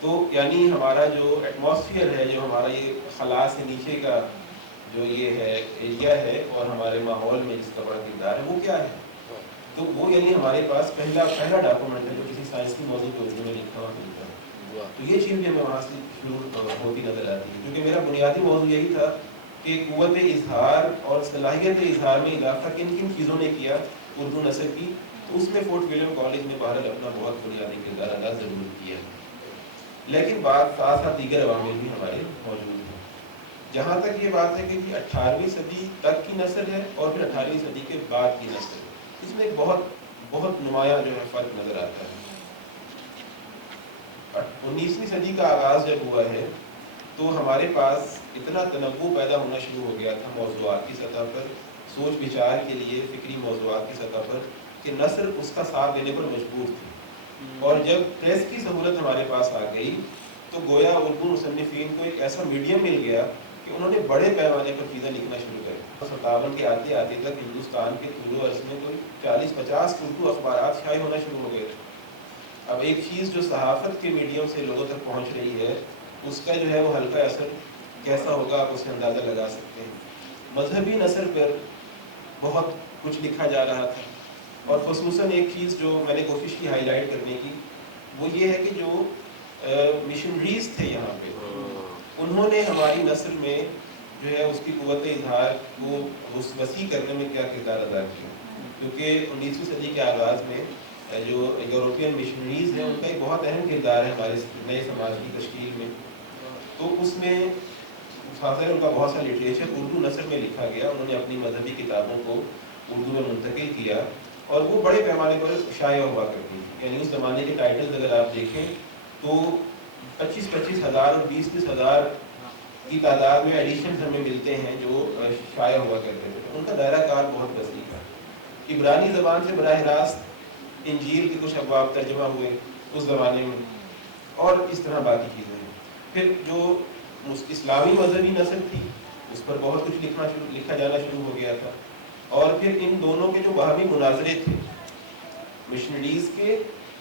تو یعنی ہمارا جو ایٹماسفیئر ہے, جو ہمارا یہ خلا سے نیچے کا جو یہ ہے ایریا ہے اور ہمارے ماحول میں جس کا بڑا کردار ہے وہ کیا ہے. تو وہ یعنی ہمارے پاس پہلا ڈاکومنٹ ہے جو کسی سائنسی موضوع کو اردو میں لکھا ہوا ملتا ہے. تو یہ چیز بھی ہمیں وہاں سے شروع ہوتی نظر آتی ہے, کیونکہ میرا بنیادی موضوع یہی تھا کہ قوت اظہار اور صلاحیت اظہار میں اضافہ کن کن چیزوں نے کیا اردو نثر کی. تو اس میں فورٹ ولیم کالج نے بہرحال اپنا بہت بنیادی کردار ادا ضرور کیا. لیکن ساتھ ساتھ دیگر عوامل بھی ہمارے موجود ہیں. جہاں تک یہ بات ہے کہ 18ویں صدی تک کی نثر ہے اور پھر 18ویں صدی کے بعد کی نثر, اس میں ایک بہت نمایاں جو ہے فرق نظر آتا ہے. 19ویں صدی کا آغاز جب ہوا ہے تو ہمارے پاس اتنا تنوع پیدا ہونا شروع ہو گیا تھا موضوعات کی سطح پر, سوچ بچار کے لیے فکری موضوعات کی سطح پر, کہ نثر اس کا ساتھ دینے پر مجبور تھی. اور جب پریس کی سہولت ہمارے پاس آ گئی تو گویا اردو مصنفین کو ایک ایسا میڈیم مل گیا کہ انہوں نے بڑے پیمانے پر چیزیں لکھنا شروع کر دی. 57 کے آتے تک ہندوستان کے طول و عرض میں کوئی 40-50 اردو اخبارات شائع ہونا شروع ہو گئے تھے. اب ایک چیز جو صحافت کے میڈیم سے لوگوں تک پہنچ رہی ہے اس کا جو ہے وہ ہلکا اثر کیسا ہوگا آپ اسے اندازہ لگا سکتے ہیں. مذہبی نثر پر بہت کچھ لکھا جا رہا تھا اور خصوصاً ایک چیز جو میں نے کوشش کی ہائی لائٹ کرنے کی وہ یہ ہے کہ جو مشنریز تھے یہاں پہ انہوں نے ہماری نثر میں جو ہے اس کی قوت اظہار کو وسیع کرنے میں کیا کردار ادا کیا. کیونکہ 19ویں صدی کے آغاز میں جو یورپین مشنریز ہیں ان کا ایک بہت اہم کردار ہے ہمارے نئے سماج کی تشکیل میں. تو اس میں خاصر ان کا بہت سا لٹریچر اردو نثر میں لکھا گیا. انہوں نے اپنی مذہبی کتابوں کو اردو میں منتقل کیا اور وہ بڑے پیمانے پر شائع ہوا کرتی تھی. یعنی اس زمانے کے ٹائٹلز اگر آپ دیکھیں تو 25-25 ہزار اور 20-20 ہزار کی تعداد میں ایڈیشنز ہمیں ملتے ہیں جو شائع ہوا کرتے تھے. ان کا دائرہ کار بہت وسیع تھا. عبرانی زبان سے براہ راست انجیل کے کچھ ابواب ترجمہ ہوئے اس زمانے میں, اور اس طرح باقی چیزیں ہیں. پھر جو اسلامی مذہبی نسل تھی اس پر بہت کچھ لکھا جانا شروع ہو گیا تھا. اور پھر ان دونوں کے جو وہابی مناظرے تھے مشنریز کے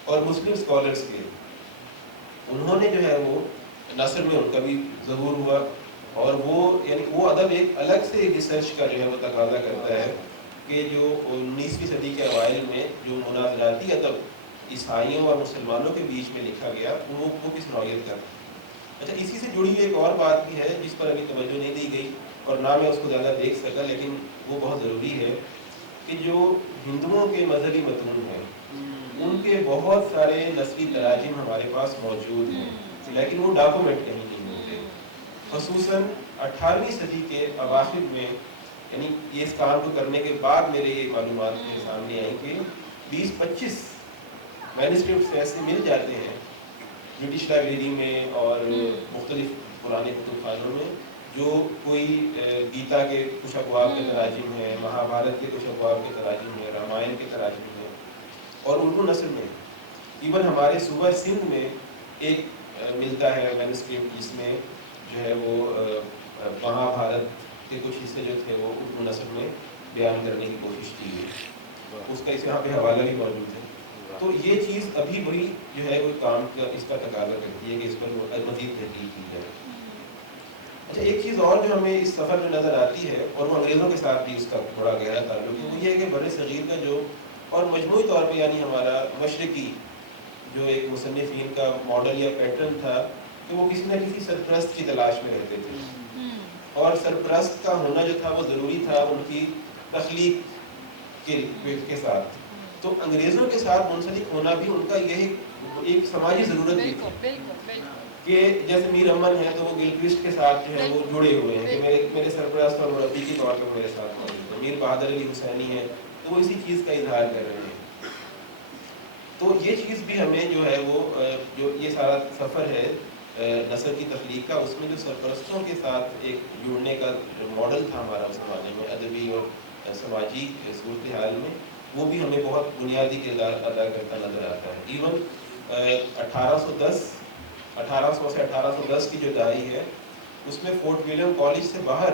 اور مسلم اسکالرس کے, انہوں نے جو ہے وہ نثر میں ان کا بھی ظہور ہوا. اور وہ یعنی وہ ادب ایک الگ سے ریسرچ کا جو ہے وہ تقاضا کرتا ہے کہ جو 19ویں صدی کے اوائل میں جو مناظراتی ادب عیسائیوں اور مسلمانوں کے بیچ میں لکھا گیا وہ کس نوعیت کا. اچھا, اسی سے جڑی ہوئی ایک اور بات بھی ہے جس پر ابھی توجہ نہیں دی گئی اور نہ میں اس کو زیادہ دیکھ سکا, لیکن وہ بہت ضروری ہے کہ جو ہندوؤں کے مذہبی متون ہیں ان کے بہت سارے نثری تراجم ہمارے پاس موجود ہیں, لیکن وہ ڈاکومنٹ کہیں نہیں ہوتے. خصوصاً 18ویں صدی کے اواخر میں, یعنی یہ اس کام کو کرنے کے بعد میرے یہ معلومات میرے سامنے آئیں کہ 20-25 مینuscripts ایسے مل جاتے ہیں برٹش لائبریری میں اور مختلف پرانے کتب خانوں میں جو کوئی گیتا کے کچھ ابواب کے تراجم ہیں, مہا بھارت کے کچھ ابواب کے تراجم ہیں, رامائن کے تراجم ہیں, اور اردو نثر میں ایون ہمارے صوبہ سندھ میں ایک ملتا ہے مینuscript جس میں جو ہے وہ مہا بھارت کے کچھ حصے جو تھے وہ اردو نثر میں بیان کرنے کی کوشش کی گئی. اس کا اس یہاں پہ حوالہ بھی موجود ہے. تو یہ چیز ابھی وہی جو ہے وہ کام کا اس کا تقاضا کرتی ہے کہ اس پر مزید تحقیق کی جائے. اچھا, ایک چیز اور جو ہمیں اس سفر میں نظر آتی ہے اور وہ انگریزوں کے ساتھ بھی اس کا بڑا گہرا تعلق ہے, وہ یہ ہے کہ بر صغیر کا جو اور مجموعی طور پہ یعنی ہمارا مشرقی جو ایک مصنفین کا ماڈل یا پیٹرن تھا کہ وہ کسی نہ کسی سرپرست کی تلاش میں رہتے تھے, اور سرپرست کا ہونا جو تھا وہ ضروری تھا ان کی تخلیق کے ساتھ. تو انگریزوں کے ساتھ منسلک ہونا بھی ان کا یہ ایک سماجی ضرورت بھی تھی کہ جیسے میر امن ہے تو وہ گلکرسٹ کے ساتھ جو ہے وہ جڑے ہوئے ہیں کہ میرے سرپرست اور مربی کے طور پہ میرے ساتھ موجود ہے. میر بہادر علی حسینی ہے تو وہ اسی چیز کا اظہار کر رہے ہیں. تو یہ چیز بھی ہمیں جو ہے وہ جو یہ سارا سفر ہے نثر کی تخلیق کا, اس میں جو سرپرستوں کے ساتھ ایک جڑنے کا ماڈل تھا ہمارا اس زمانے میں ادبی اور سماجی صورتحال میں, وہ بھی ہمیں بہت بنیادی کردار ادا کرتا نظر آتا ہے. ایون 1800 سے 1810 کی جو دہائی ہے اس میں فورٹ ولیم کالج سے باہر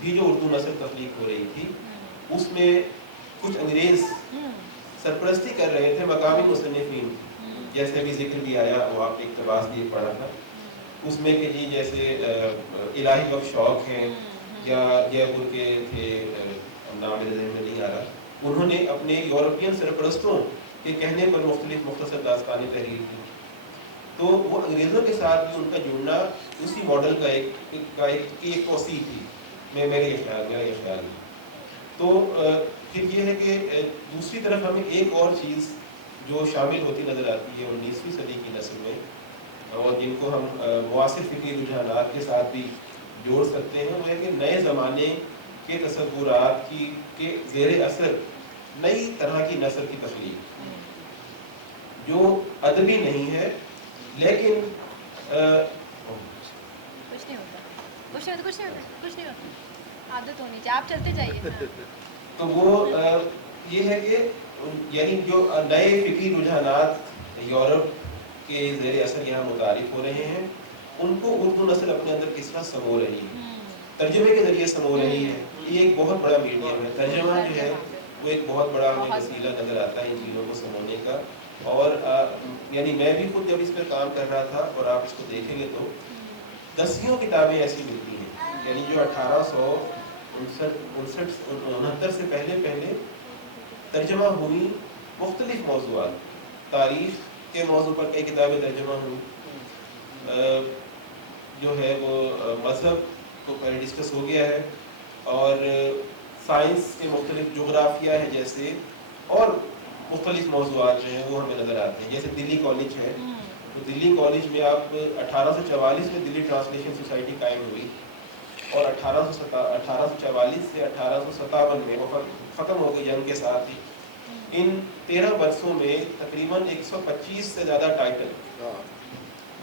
بھی جو اردو نثر تخلیق ہو رہی تھی اس میں کچھ انگریز سرپرستی کر رہے تھے مقامی مصنفین, جیسے ابھی ذکر بھی آیا وہ آپ کے اقتباس بھی پڑھا تھا اس میں کہ جی جیسے الہی بخش شوق ہیں یا جے پور کے تھے, نام میرے ذہن میں نہیں آ رہا, انہوں نے اپنے یورپین سرپرستوں کے کہنے پر مختلف مختصر داستانیں تحریر کی. تو وہ انگریزوں کے ساتھ بھی ان کا جڑنا اسی ماڈل کا ایک توسیع تھی, میرا یہ خیال ہے. تو پھر یہ ہے کہ دوسری طرف ہمیں ایک اور چیز جو شامل ہوتی نظر آتی ہے 19ویں صدی کی نسل میں, اور جن کو ہم معاصر فکری رجحانات کے ساتھ بھی جوڑ سکتے ہیں, وہ ہے کہ نئے زمانے کے تصورات کے زیر اثر نئی طرح کی نثر کی تخلیق جو ادبی نہیں ہے لیکن کچھ نہیں ہوتا عادت ہونی چاہیے, آپ چلتے جائیے. تو وہ یہ ہے کہ یعنی جو نئے فکری رجحانات یورپ کے زیر اثر یہاں متعارف ہو رہے ہیں ان کو اردو نسل اپنے اندر کس طرح سمو رہی ہے, ترجمے کے ذریعے سمو رہی ہے. یہ ایک بہت بڑا میڈیم ہے, ترجمہ جو ہے وہ ایک بہت بڑا ہمیں وسیلہ نظر آتا ہے ان چیزوں کو سمونے کا. اور یعنی میں بھی خود جب اس پر کام کر رہا تھا اور آپ اس کو دیکھیں گے تو 10 کتابیں ایسی ملتی ہیں یعنی جو 1869 سے پہلے ترجمہ ہوئی مختلف موضوعات, تاریخ کے موضوع پر کئی کتابیں ترجمہ ہوئی, جو ہے وہ مذہب کو پہلے ڈسکس ہو گیا ہے, اور سائنس کے مختلف جغرافیہ ہے جیسے, اور مختلف موضوعات جو ہیں وہ ہمیں نظر آتے ہیں. جیسے دلی کالج ہے تو دلی کالج میں آپ 1844 میں دلی ٹرانسلیشن سوسائٹی قائم ہوئی اور 1844 سے 1857 میں وہ ختم ہو گئی جنگ کے ساتھ ہی. ان 13 برسوں میں تقریباً 125 سے زیادہ title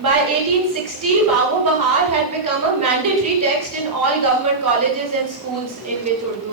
by 1860 Babu Bahar had become a mandatory text in all government colleges and schools in which Urdu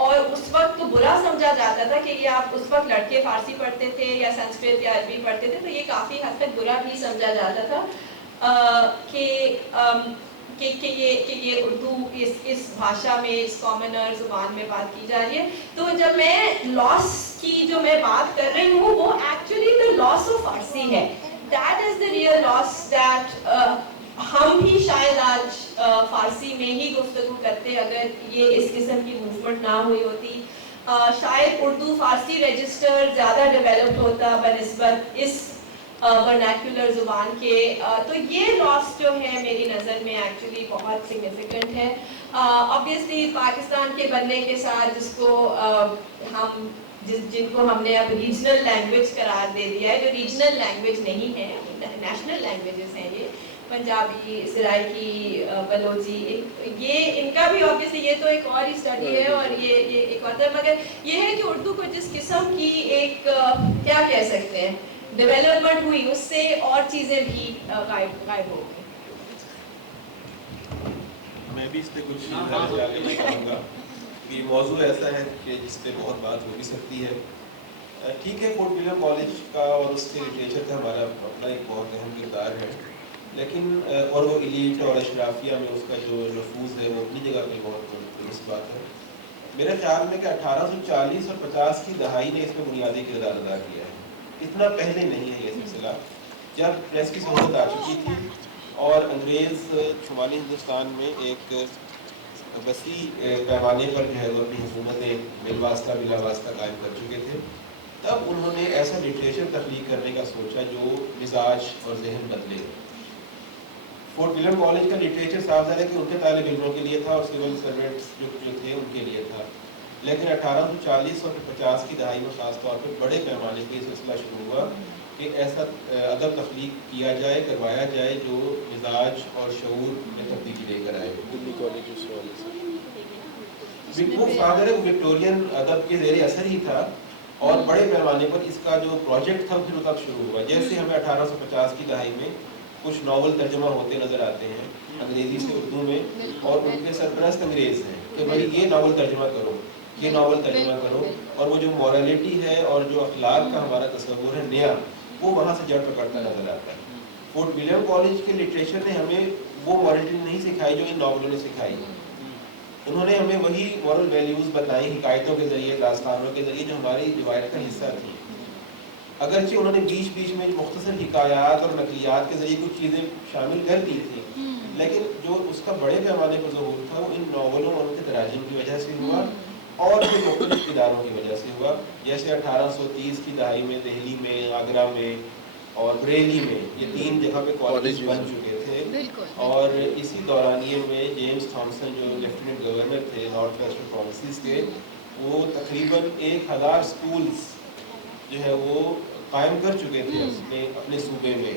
اور اس وقت تو برا سمجھا جاتا تھا کہ یہ آپ اس وقت لڑکے فارسی پڑھتے تھے یا سنسکرت یا عربی پڑھتے تھے، تو یہ کافی حد تک برا بھی سمجھا جاتا تھا کہ یہ اردو اس بھاشا میں، اس کامنر زبان میں بات کی جا رہی ہے. تو جب میں لاس کی جو میں بات کر رہی ہوں وہ actually the loss of Farsi ہے. That is the real loss that ہم بھی شاید آج فارسی میں ہی گفتگو کرتے اگر یہ اس قسم کی موومنٹ نہ ہوئی ہوتی. شاید اردو فارسی رجسٹر زیادہ ڈیولپڈ ہوتا بنسبت اس ورنیکولر زبان کے. تو یہ لاس جو ہے میری نظر میں ایکچولی بہت سگنیفیکنٹ ہے. آبویسلی پاکستان کے بننے کے ساتھ جس کو ہم جن کو ہم نے اب ریجنل لینگویج قرار دے دیا ہے، جو ریجنل لینگویج نہیں ہے، نیشنل لینگویجز ہیں یہ، پنجابی، سرائکی، بلوچی، یہ ان کا بھی آبویسلی یہ تو ایک اور ہی اسٹڈی ہے اور یہ ایک اور، مگر یہ ہے کہ اردو کو جس قسم کی ایک کیا کہہ سکتے ہیں ڈیولپمنٹ ہوئی، اس سے اور چیزیں بھی غائب ہو گئی. میں بھی اس پہ کچھ جانے چاہوں گا. یہ موضوع ایسا ہے کہ جس پہ بہت بات ہو بھی سکتی ہے. ٹھیک ہے، فورٹ ولیم کالج کا اور اس کے لٹریچر کا ہمارا اپنا ایک بہت اہم کردار ہے، لیکن اور وہ ایلیٹ اور اشرافیہ میں اس کا جو نفوذ ہے وہ اپنی جگہ پہ بہت درست بات ہے. میرے خیال میں کہ 1840 اور 50 کی دہائی نے اس میں بنیادی کردار ادا کیا ہے. اتنا پہلے نہیں ہے یہ سلسلہ، جب پریس کی سہولت آ چکی تھی اور انگریز شمالی ہندوستان میں ایک وسیع پیمانے پر جو ہے وہ اپنی حکومتیں بالواسطہ بلا واسطہ قائم کر چکے تھے. تب انہوں نے ایسا لٹریچر تخلیق کرنے کا سوچا جو مزاج اور ذہن بدلے. فورٹ ولیم کالج کا لٹریچر صاف ظاہر ہے کہ ان کے طالب علموں کے لیے تھا اور سول سروینٹس جو تھے ان کے لیے تھا، لیکن 1840 اور 50 کی دہائی میں خاص طور پہ بڑے پیمانے پہ یہ سلسلہ شروع ہوا کہ ایسا ادب تخلیق کیا جائے، کروایا جائے جو مزاج اور شعور میں تبدیلی لے کر آئے. دلی کالج اس حوالے سے وہ فادر وکٹورین ادب کے زیر اثر ہی تھا اور بڑے پیمانے پر اس کا جو پروجیکٹ تھا پھر تب شروع ہوا. جیسے ہمیں 1850 کی دہائی میں کچھ ناول ترجمہ ہوتے نظر آتے ہیں انگریزی سے اردو میں، اور ان کے سرپرست انگریز ہیں کہ بھائی یہ ناول ترجمہ کرو، یہ ناول ترجمہ کرو، اور وہ جو مورالٹی ہے اور جو اخلاق کا ہمارا تصور ہے نیا، وہ وہاں سے جڑ پکڑتا نظر آتا ہے. فورٹ ولیم کالج کے لٹریچر نے ہمیں وہ مورالٹی نہیں سکھائی جو ان ناولوں نے سکھائی. انہوں نے ہمیں وہی مورل ویلیوز بتائی حکایتوں کے ذریعے، داستانوں کے ذریعے جو ہماری روایت کا حصہ تھی. اگرچہ انہوں نے بیچ بیچ میں مختصر حکایات اور نقلیات کے ذریعے کچھ چیزیں شامل کر دی تھیں، لیکن جو اس کا بڑے پیمانے پر ظہور تھا وہ ان ناولوں اور ان کے تراجم کی وجہ سے ہوا اور بھی مختلف اداروں کی وجہ سے ہوا. جیسے 1830 کی دہائی میں دہلی میں، آگرہ میں اور بریلی میں یہ 3 جگہ پہ کالج بن چکے تھے، اور اسی دورانیے میں جیمز تھامسن جو لیفٹیننٹ گورنر تھے نارتھ ویسٹرن پروونسز کے، وہ تقریباً 1000 سکولز جو ہے وہ قائم کر چکے تھے اپنے صوبے میں.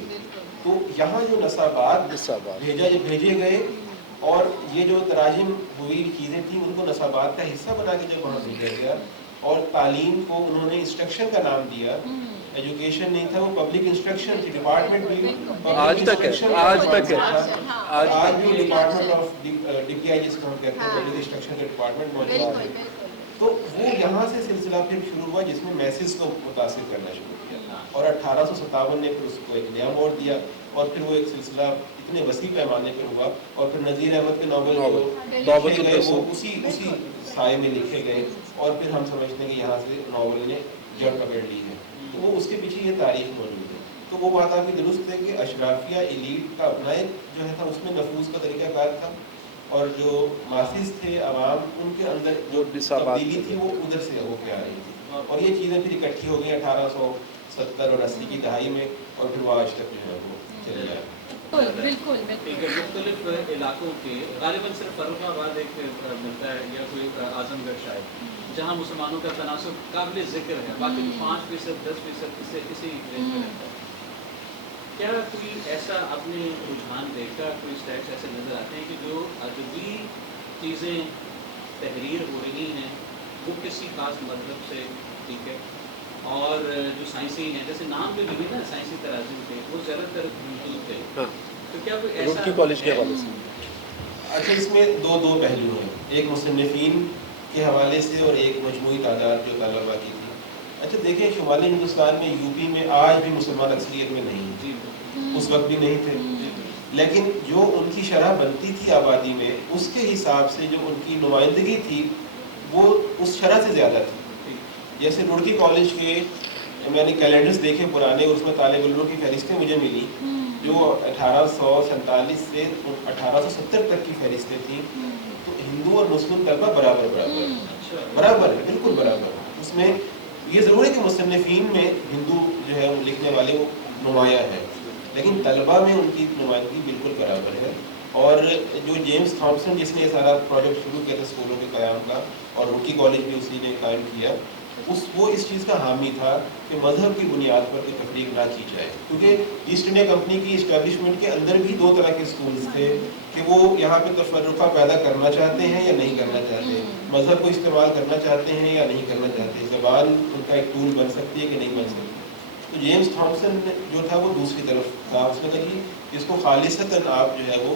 تو یہاں جو نصابات بھیجے گئے اور یہ جو تراجم ہوئی چیزیں تھیں ان کو نصابات کا حصہ بنا کے جب وہاں بھیجا گیا، اور تعلیم کو انہوں نے انسٹرکشن کا نام دیا. ایجوکیشن نہیں تھا، وہ پبلک انسٹرکشن تھی. ڈپارٹمنٹ بھی آج تک ہے، آج تک ہے، آج بھی ڈپارٹمنٹ آف ڈی پی آئی جس کو ہم کہتے ہیں پبلک انسٹرکشن کا ڈپارٹمنٹ موجود ہے. تو وہ یہاں سے سلسلہ پھر شروع ہوا جس میں میسز کو متاثر کرنا شروع کیا، اور 1857 نے پھر اس کو ایک نیا موڑ دیا، اور پھر وہ ایک سلسلہ اتنے وسیع پیمانے پر ہوا. اور پھر نذیر احمد کے ناول لکھے گئے وہ اسی سائے میں لکھے گئے، اور پھر ہم سمجھتے ہیں کہ یہاں سے ناول نے جڑ پکڑ لی ہے. تو وہ اس کے پیچھے یہ تاریخ موجود ہے. تو وہ بات آپ کی درست ہے کہ اشرافیہ ایلیٹ کا اپنا ایک جو ہے تھا اس میں نفوذ کا طریقہ کار تھا، اور جو ماسز تھے عوام ان کے اندر جو تبدیلی تھی وہ ادھر سے ہو کے آ رہی تھی. اور یہ چیزیں پھر اکٹھی ہو گئی 1870 اور 80 کی دہائی میں، اور پھر وہ آج تک جو ہے وہ چلی آئی. بالکل مختلف علاقوں کے غالباً صرف فروخ آباد ایک ملتا ہے یا کوئی اعظم گڑھ شاید جہاں مسلمانوں کا تناسب قابل ذکر ہے، باقی 5%، 10% اسی رینج میں رہتا ہے. کیا کوئی ایسا اپنے رجحان دیکھ کر کوئی اسٹیٹس ایسے نظر آتے ہیں کہ جو ادبی چیزیں تحریر ہو رہی ہیں وہ کسی خاص مذہب سے، ٹھیک ہے، اور جو سائنسی ہیں جیسے نام جو لکھے نا سائنسی تراجم تھے وہ زیادہ تر ہندو تھے، تو کیا کوئی ایسا کالج کے حوالے سے؟ اچھا، اس میں دو پہلو ہیں. ایک مصنفین کے حوالے سے اور ایک مجموعی تعداد جو طلبا کی تھی. اچھا دیکھیں شمالی ہندوستان میں یو پی میں آج بھی مسلمان اکثریت میں نہیں ہیں, اس وقت بھی نہیں تھے, لیکن جو ان کی شرح بنتی تھی آبادی میں اس کے حساب سے جو ان کی نمائندگی تھی وہ اس شرح سے زیادہ تھی. جیسے رڑکی کالج کے میں نے کیلنڈرز دیکھے پرانے, اس میں طالب علموں کی فہرستیں مجھے ملی جو 1847 سے 1870 تک کی فہرستیں تھیں. تو ہندو اور مسلم طلبہ برابر ہے, بالکل برابر. اس میں یہ ضرور ہے کہ مصنفین میں ہندو جو ہے لکھنے والے وہ نمایاں ہیں, لیکن طلبہ میں ان کی نمائندگی بالکل برابر ہے. اور جو جیمز تھامسن جس نے یہ سارا پروجیکٹ شروع کیا تھا اسکولوں کے قیام کا, اور رڑکی کالج بھی اسی نے قائم کیا, وہ اس چیز کا حامی تھا کہ مذہب کی بنیاد پر کوئی تفریق نہ کی جائے, کیونکہ ایسٹ انڈیا کمپنی کی اسٹیبلشمنٹ کے اندر بھی دو طرح کے اسکولز تھے کہ وہ یہاں پہ تفرقہ پیدا کرنا چاہتے ہیں یا نہیں کرنا چاہتے, مذہب کو استعمال کرنا چاہتے ہیں یا نہیں کرنا چاہتے, زبان ان کا ایک ٹول بن سکتی ہے کہ نہیں بن سکتی. تو جیمز تھامسن جو تھا وہ دوسری طرف تھا, اس نے کہا کہ اس کو خالصتاً آپ جو ہے وہ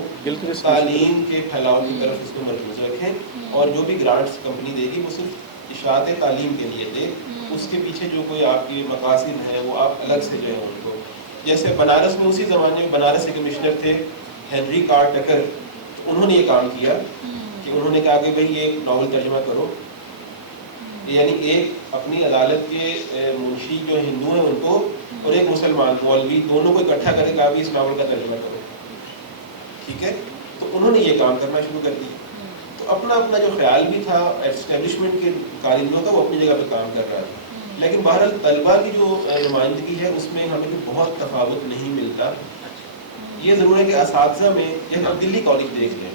تعلیم کے پھیلاؤ کی طرف اس کو مرکوز رکھیں, اور جو بھی گرانٹس کمپنی دے گی وہ صرف اشاعت تعلیم کے لیے دے, اس کے پیچھے جو کوئی آپ کی مقاصد ہیں وہ آپ الگ سے جو ہے ان کو, جیسے بنارس میں اسی زمانے میں بنارس کے کمشنر تھے ہنری کار ٹکر, انہوں نے یہ کام کیا کہ انہوں نے کہا کہ بھئی یہ ناول ترجمہ کرو, یعنی ایک اپنی عدالت کے منشی جو ہندو ہیں ان کو اور ایک مسلمان مولوی دونوں کو اکٹھا کرے کہا کہ اس ناول کا ترجمہ کرو, ٹھیک ہے. تو انہوں نے یہ کام کرنا شروع کر دیا. تو اپنا اپنا جو خیال بھی تھا اسٹیبلشمنٹ کے کارندوں کا وہ اپنی جگہ پہ کام کر رہا تھا, لیکن بہرحال طلبہ کی جو نمائندگی ہے اس میں ہمیں بہت تفاوت نہیں ملتا. یہ ضرور ہے کہ اساتذہ میں, جیسے آپ دلی کالج دیکھ لیں,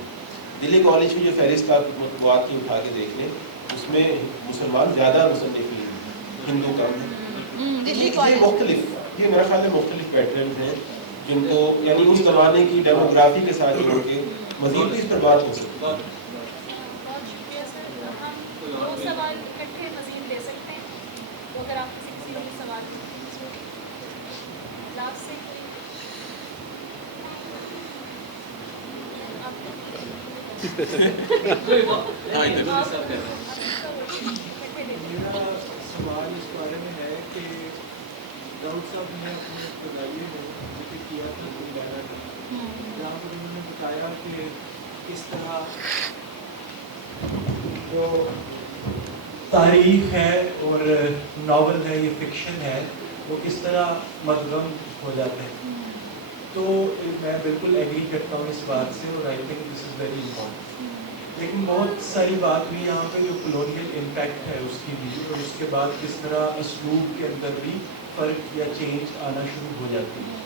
دلی کالج کی جو فہرست آپ مطبوعات کی اٹھا کے دیکھ لیں, اس میں مسلمان زیادہ مصنفین, ہندو کم ہیں. یہ مختلف, یہ میرا خیال ہے مختلف پیٹرنز ہیں جن کو یعنی اس زمانے کی ڈیموگرافی کے ساتھ جوڑ کے مزید بھی اس پر بات ہو سکتی ہے. بہت شکریہ سر. ہم 2 سوال اکٹھے مزید لے سکتے ہیں تو اگر آپ کسی بھی سوال لاسٹ سے میرا سوال اس بارے میں ہے کہ داؤد صاحب نے اپنے ابتدائیے میں ذکر کیا تھا گلبارہ کا, جہاں پر انہوں نے بتایا کہ کس طرح جو تاریخ ہے اور ناول ہے, یہ فکشن ہے, وہ کس طرح مدغم ہو جاتے ہیں. تو میں بالکل ایگری کرتا ہوں اس بات سے, اور I think this is very important. لیکن بہت ساری بات بھی یہاں پہ جو کلونیل امپیکٹ ہے اس کی بھی, اور اس کے بعد کس طرح اسلوب کے اندر بھی فرق یا چینج آنا شروع ہو جاتی ہے.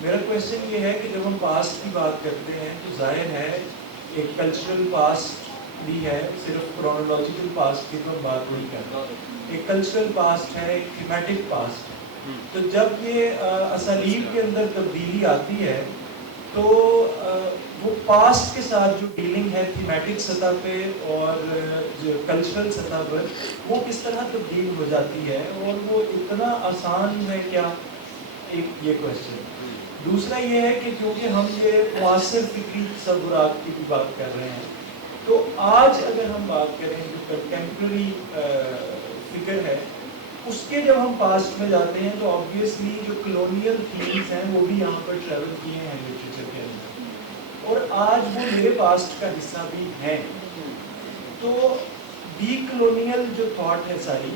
میرا کویشچن یہ ہے کہ جب ہم پاسٹ کی بات کرتے ہیں تو ظاہر ہے ایک کلچرل پاسٹ بھی ہے, صرف کرونالوجیکل پاسٹ کی تو ہم بات نہیں کرتے, ایک کلچرل پاسٹ ہے, ایک تھیمیٹک پاسٹ ہے. تو جب یہ اسالیب کے اندر تبدیلی آتی ہے تو وہ پاسٹ کے ساتھ جو ڈیلنگ ہے تھیمیٹک سطح پہ اور جو کلچرل سطح پر وہ کس طرح تبدیل ہو جاتی ہے, اور وہ اتنا آسان ہے کیا, ایک یہ کویشچن. دوسرا یہ ہے کہ کیونکہ ہم یہ معاصر فکری تصورات کی بھی بات کر رہے ہیں, تو آج اگر ہم بات کریں جو کنٹمپرری فکر ہے اس کے جب ہم پاسٹ میں جاتے ہیں تو آبویسلی جو کلونیل تھیمز ہیں وہ بھی یہاں پر ٹریول کیے ہیں لٹریچر کے اندر, اور آج وہ میرے پاسٹ کا حصہ بھی ہیں. تو ڈی کلونیل جو تھاٹ ہے ساری,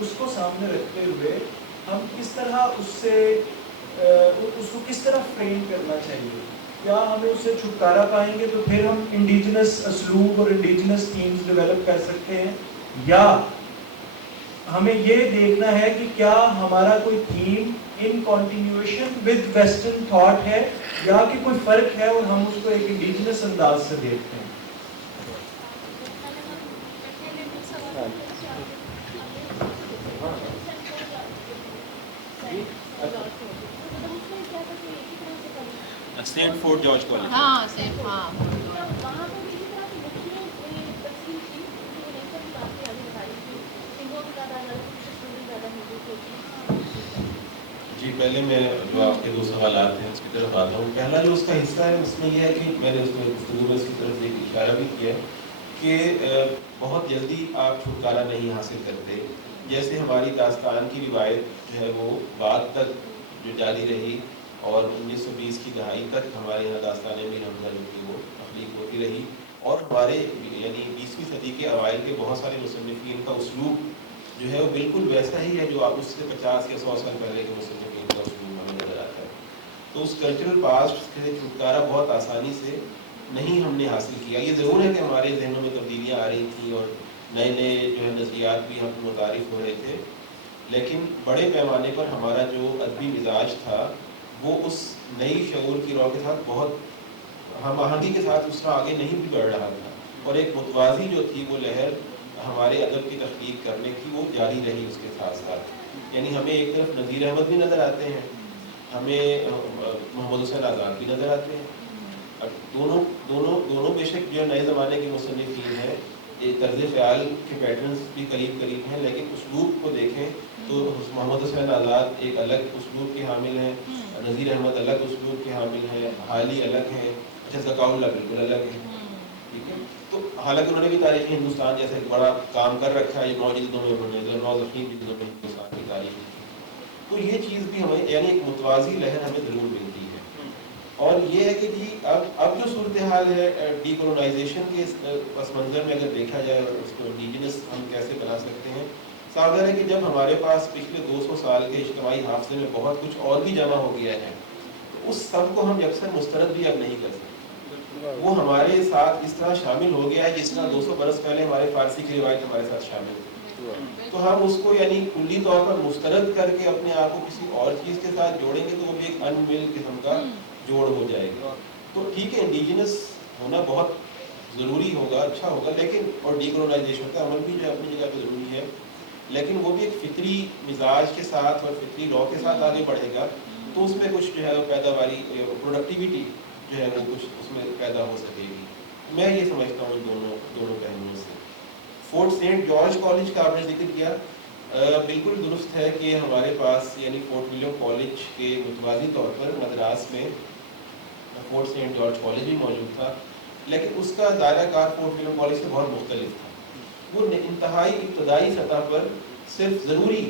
اس کو سامنے رکھتے ہوئے ہم کس طرح اس کو کس طرح فریم کرنا چاہیے. کیا ہمیں اس سے چھٹکارا پائیں گے تو پھر ہم انڈیجنس اسلوب اور انڈیجنس تھیمز ڈیولپ کر سکتے ہیں, یا ہمیں یہ دیکھنا ہے کہ کیا ہمارا کوئی theme in continuation with western thought ہے یا کہ کوئی فرق ہے اور ہم اس کو ایک انڈیجنس انداز سے دیکھتے ہیں. Saint Fort George college. ہاں سیف, ہاں جی پہلے میں جو آپ کے 2 سوالات ہیں اس کی طرف آتا ہوں. پہلا جو اس کا حصہ ہے اس میں یہ ہے کہ میں نے اس میں گفتگو میں اس کی طرف ایک اشارہ بھی کیا ہے کہ بہت جلدی آپ چھٹکارا نہیں حاصل کرتے. جیسے ہماری داستان کی روایت جو ہے وہ بعد تک جو جاری رہی اور 1920 کی دہائی تک ہمارے یہاں داستان میر حمزہ جو تھی وہ تخلیق ہوتی رہی, اور ہمارے یعنی 20ویں صدی کے اوائل کے بہت سارے مصنفین کا اسلوب جو ہے وہ بالکل ویسا ہی ہے جو آپ اس سے 50 یا 100 سال پہلے کے مصنفین کا اسلوب ہمیں نظر آتا ہے. تو اس کلچرل پاسٹ سے چھٹکارا بہت آسانی سے نہیں ہم نے حاصل کیا. یہ ضرور ہے کہ ہمارے ذہنوں میں تبدیلیاں آ رہی تھیں اور نئے نئے جو ہے نظریات بھی ہم متعارف ہو رہے تھے, لیکن بڑے پیمانے پر ہمارا جو ادبی مزاج تھا وہ اس نئی شعور کی رو کے ساتھ بہت ہم آہنگی کے ساتھ اس کا آگے نہیں بھی بڑھ رہا تھا, اور ایک متوازی جو تھی وہ لہر ہمارے ادب کی تخلیق کرنے کی وہ جاری رہی اس کے ساتھ ساتھ. یعنی ہمیں ایک طرف نذیر احمد بھی نظر آتے ہیں, ہمیں محمد حسین آزاد بھی نظر آتے ہیں. اب دونوں بے شک جو نئے زمانے کے مصنفین ہیں, ایک طرز خیال کے پیٹرنز بھی قریب ہیں, لیکن اسلوب کو دیکھیں تو محمد حسین آزاد ایک الگ اسلوب کے حامل ہیں, نذیر احمد الگ اسلوب کے حامل ہیں, حالی الگ ہیں, اچھا ذکاء اللہ بالکل الگ ہے. ٹھیک ہے, تو حالانکہ انہوں نے بھی تاریخ ہندوستان جیسے ایک بڑا کام کر رکھا ہے, 9 جلدوں میں انہوں نے 9 ضخیم جلدوں میں ہندوستان کی تاریخ کی. تو یہ چیز بھی ہمیں یعنی ایک متوازی لہر ہمیں ضرور ملتی ہے. اور یہ ہے کہ جی اب جو صورتحال ہے ڈی کولونائزیشن کے پس منظر میں اگر دیکھا جائے اور اس کو انڈیجنس ہم کیسے بنا سکتے ہیں, ظاہر ہے کہ جب ہمارے پاس پچھلے 200 سال کے اجتماعی حافظے میں بہت کچھ اور بھی جمع ہو گیا ہے, تو اس سب کو ہم یکسر مسترد بھی اب نہیں کر سکتے. وہ ہمارے ساتھ اس طرح شامل ہو گیا ہے جس طرح 200 برس پہلے ہمارے فارسی کی روایت ہمارے ساتھ شامل تھی. تو ہم اس کو یعنی کلی طور پر مسترد کر کے اپنے آپ کو کسی اور چیز کے ساتھ جوڑیں گے تو وہ بھی ایک ان مل قسم کا جوڑ ہو جائے گا. تو ٹھیک ہے, انڈیجنس ہونا بہت ضروری ہوگا, اچھا ہوگا, لیکن اور ڈی کولونائزیشن کا عمل بھی جو ہے اپنی جگہ پہ ضروری ہے, لیکن وہ بھی ایک فطری مزاج کے ساتھ اور فطری لا کے ساتھ آگے بڑھے گا. تو اس میں کچھ جو ہے وہ پیداواری پروڈکٹیوٹی جو ہے وہ کچھ اس میں پیدا ہو سکے گی. میں یہ سمجھتا ہوں دونوں پہلوؤں سے. فورٹ سینٹ جارج کالج کا آپ نے ذکر کیا, بالکل درست ہے کہ ہمارے پاس یعنی فورٹ ولیم کالج کے متوازی طور پر مدراس میں فورٹ سینٹ جارج کالج بھی موجود تھا, لیکن اس کا دائرہ کار فورٹ ولیم کالج سے بہت مختلف تھا. وہ انتہائی ابتدائی سطح پر صرف ضروری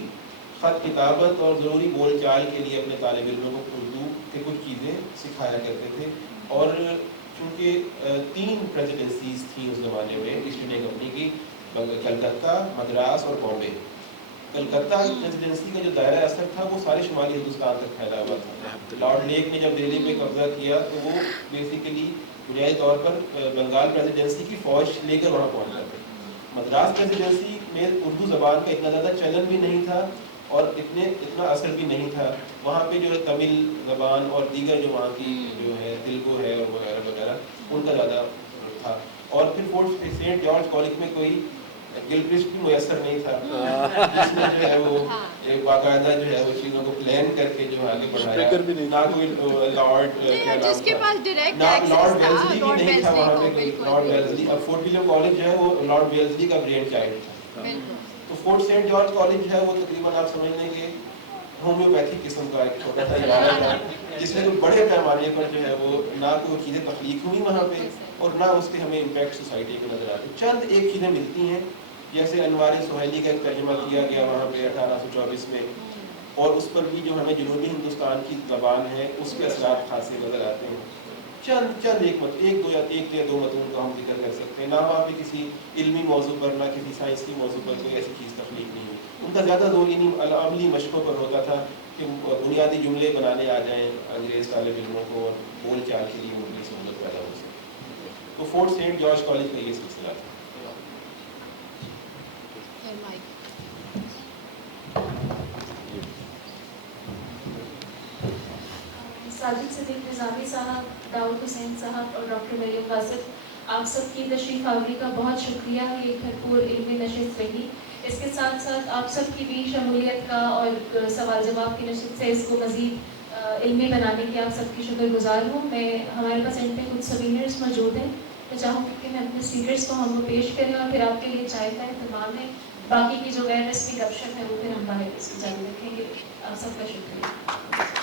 خط کتابت اور ضروری بول چال کے لیے اپنے طالب علموں کو اردو کے کچھ چیزیں سکھایا کرتے تھے. اور چونکہ 3 پریزیڈنسیز تھیں اس زمانے میں ایسٹ انڈیا کمپنی کی, کلکتہ, مدراس اور بامبے. کلکتہ پریزیڈنسی کا جو دائرہ اثر تھا وہ سارے شمالی ہندوستان تک پھیلا ہوا تھا. لارڈ لیک نے جب دہلی پہ قبضہ کیا تو وہ بیسیکلی بنیادی طور پر بنگال پریزیڈنسی کی فوج لے کر وہاں پہنچا تھا. مدراس پریزیڈنسی میں اردو زبان کا اتنا زیادہ چلن بھی نہیں تھا اور اتنا اثر بھی نہیں تھا. وہاں پہ جو ہے تمل زبان اور دیگر جو وہاں کی جو ہے تیلگو ہے اور وغیرہ وغیرہ ان کا زیادہ تھا. اور پھر فورٹ سینٹ جارج کالج میں کوئی گلکرسٹ بھی میسر نہیں تھا جس میں جو ہے وہ ایک باقاعدہ جو ہے وہ چیزوں کو پلان کر کے جو آگے بڑھایا. نہ کوئی لارڈ جس کے پاس ڈائریکٹ لارڈ ویلزلی بھی نہیں تھا وہاں پہ کوئی. لارڈ ویلزلی اب فورٹ ولیم کالج جو ہے وہ لارڈ ویلزلی کا برین چائلڈ تھا. تو فورٹ سینٹ جارج کالج جو ہے وہ تقریباً آپ سمجھ لیں کہ ہومیوپیتھک قسم کا ایک چھوٹا سا ادارہ تھا جس میں بڑے پیمانے پر جو ہے وہ نہ کوئی چیزیں تخلیق ہوئی وہاں پہ اور نہ اس کے ہمیں امپیکٹ سوسائٹی کو نظر آتے. چند ایک چیزیں ملتی ہیں, جیسے انوار سہیلی کا ایک ترجمہ کیا گیا وہاں پہ 1824 میں, اور اس پر بھی جو ہمیں جنوبی ہندوستان کی زبان ہے اس کے اثرات خاصے نظر آتے ہیں. چند ایک یا دو متون کا ہم ذکر کر سکتے ہیں. نہ وہاں پہ کسی علمی موضوع پر نہ کسی سائنسی موضوع پر کوئی ایسی چیز تخلیق نہیں ہوئی. ان کا زیادہ زور انہیں عملی مشقوں پر ہوتا تھا کہ بنیادی جملے بنانے آ جائیں انگریز طالب علموں کو اور بول چال کے لیے ان کی سہولت پیدا ہو سکے. تو فورٹ سینٹ جارج کالج کا یہ سلسلہ تھا. ساجد صدیق نظامی صاحب, داؤد حسین صاحب اور ڈاکٹر مریم قاصد, آپ سب کی تشریف آوری کا بہت شکریہ. یہ بھرپور علمی نشست رہی. اس کے ساتھ ساتھ آپ سب کی بھی شمولیت کا اور سوال جواب کی نشست سے اس کو مزید علمی بنانے کی آپ سب کی شکر گزار ہوں. میں ہمارے پاس ان پہ کچھ سوینرز موجود ہیں, میں چاہوں گی کہ میں اپنے اسپیکرز کو ہم کو پیش کریں اور پھر آپ کے لیے چائے کا اہتمام ہے. باقی کی جو غیر رسمی گپ شپ ہے وہ پھر ہم باہر اس کو جاری رکھیں گے. آپ سب کا شکریہ.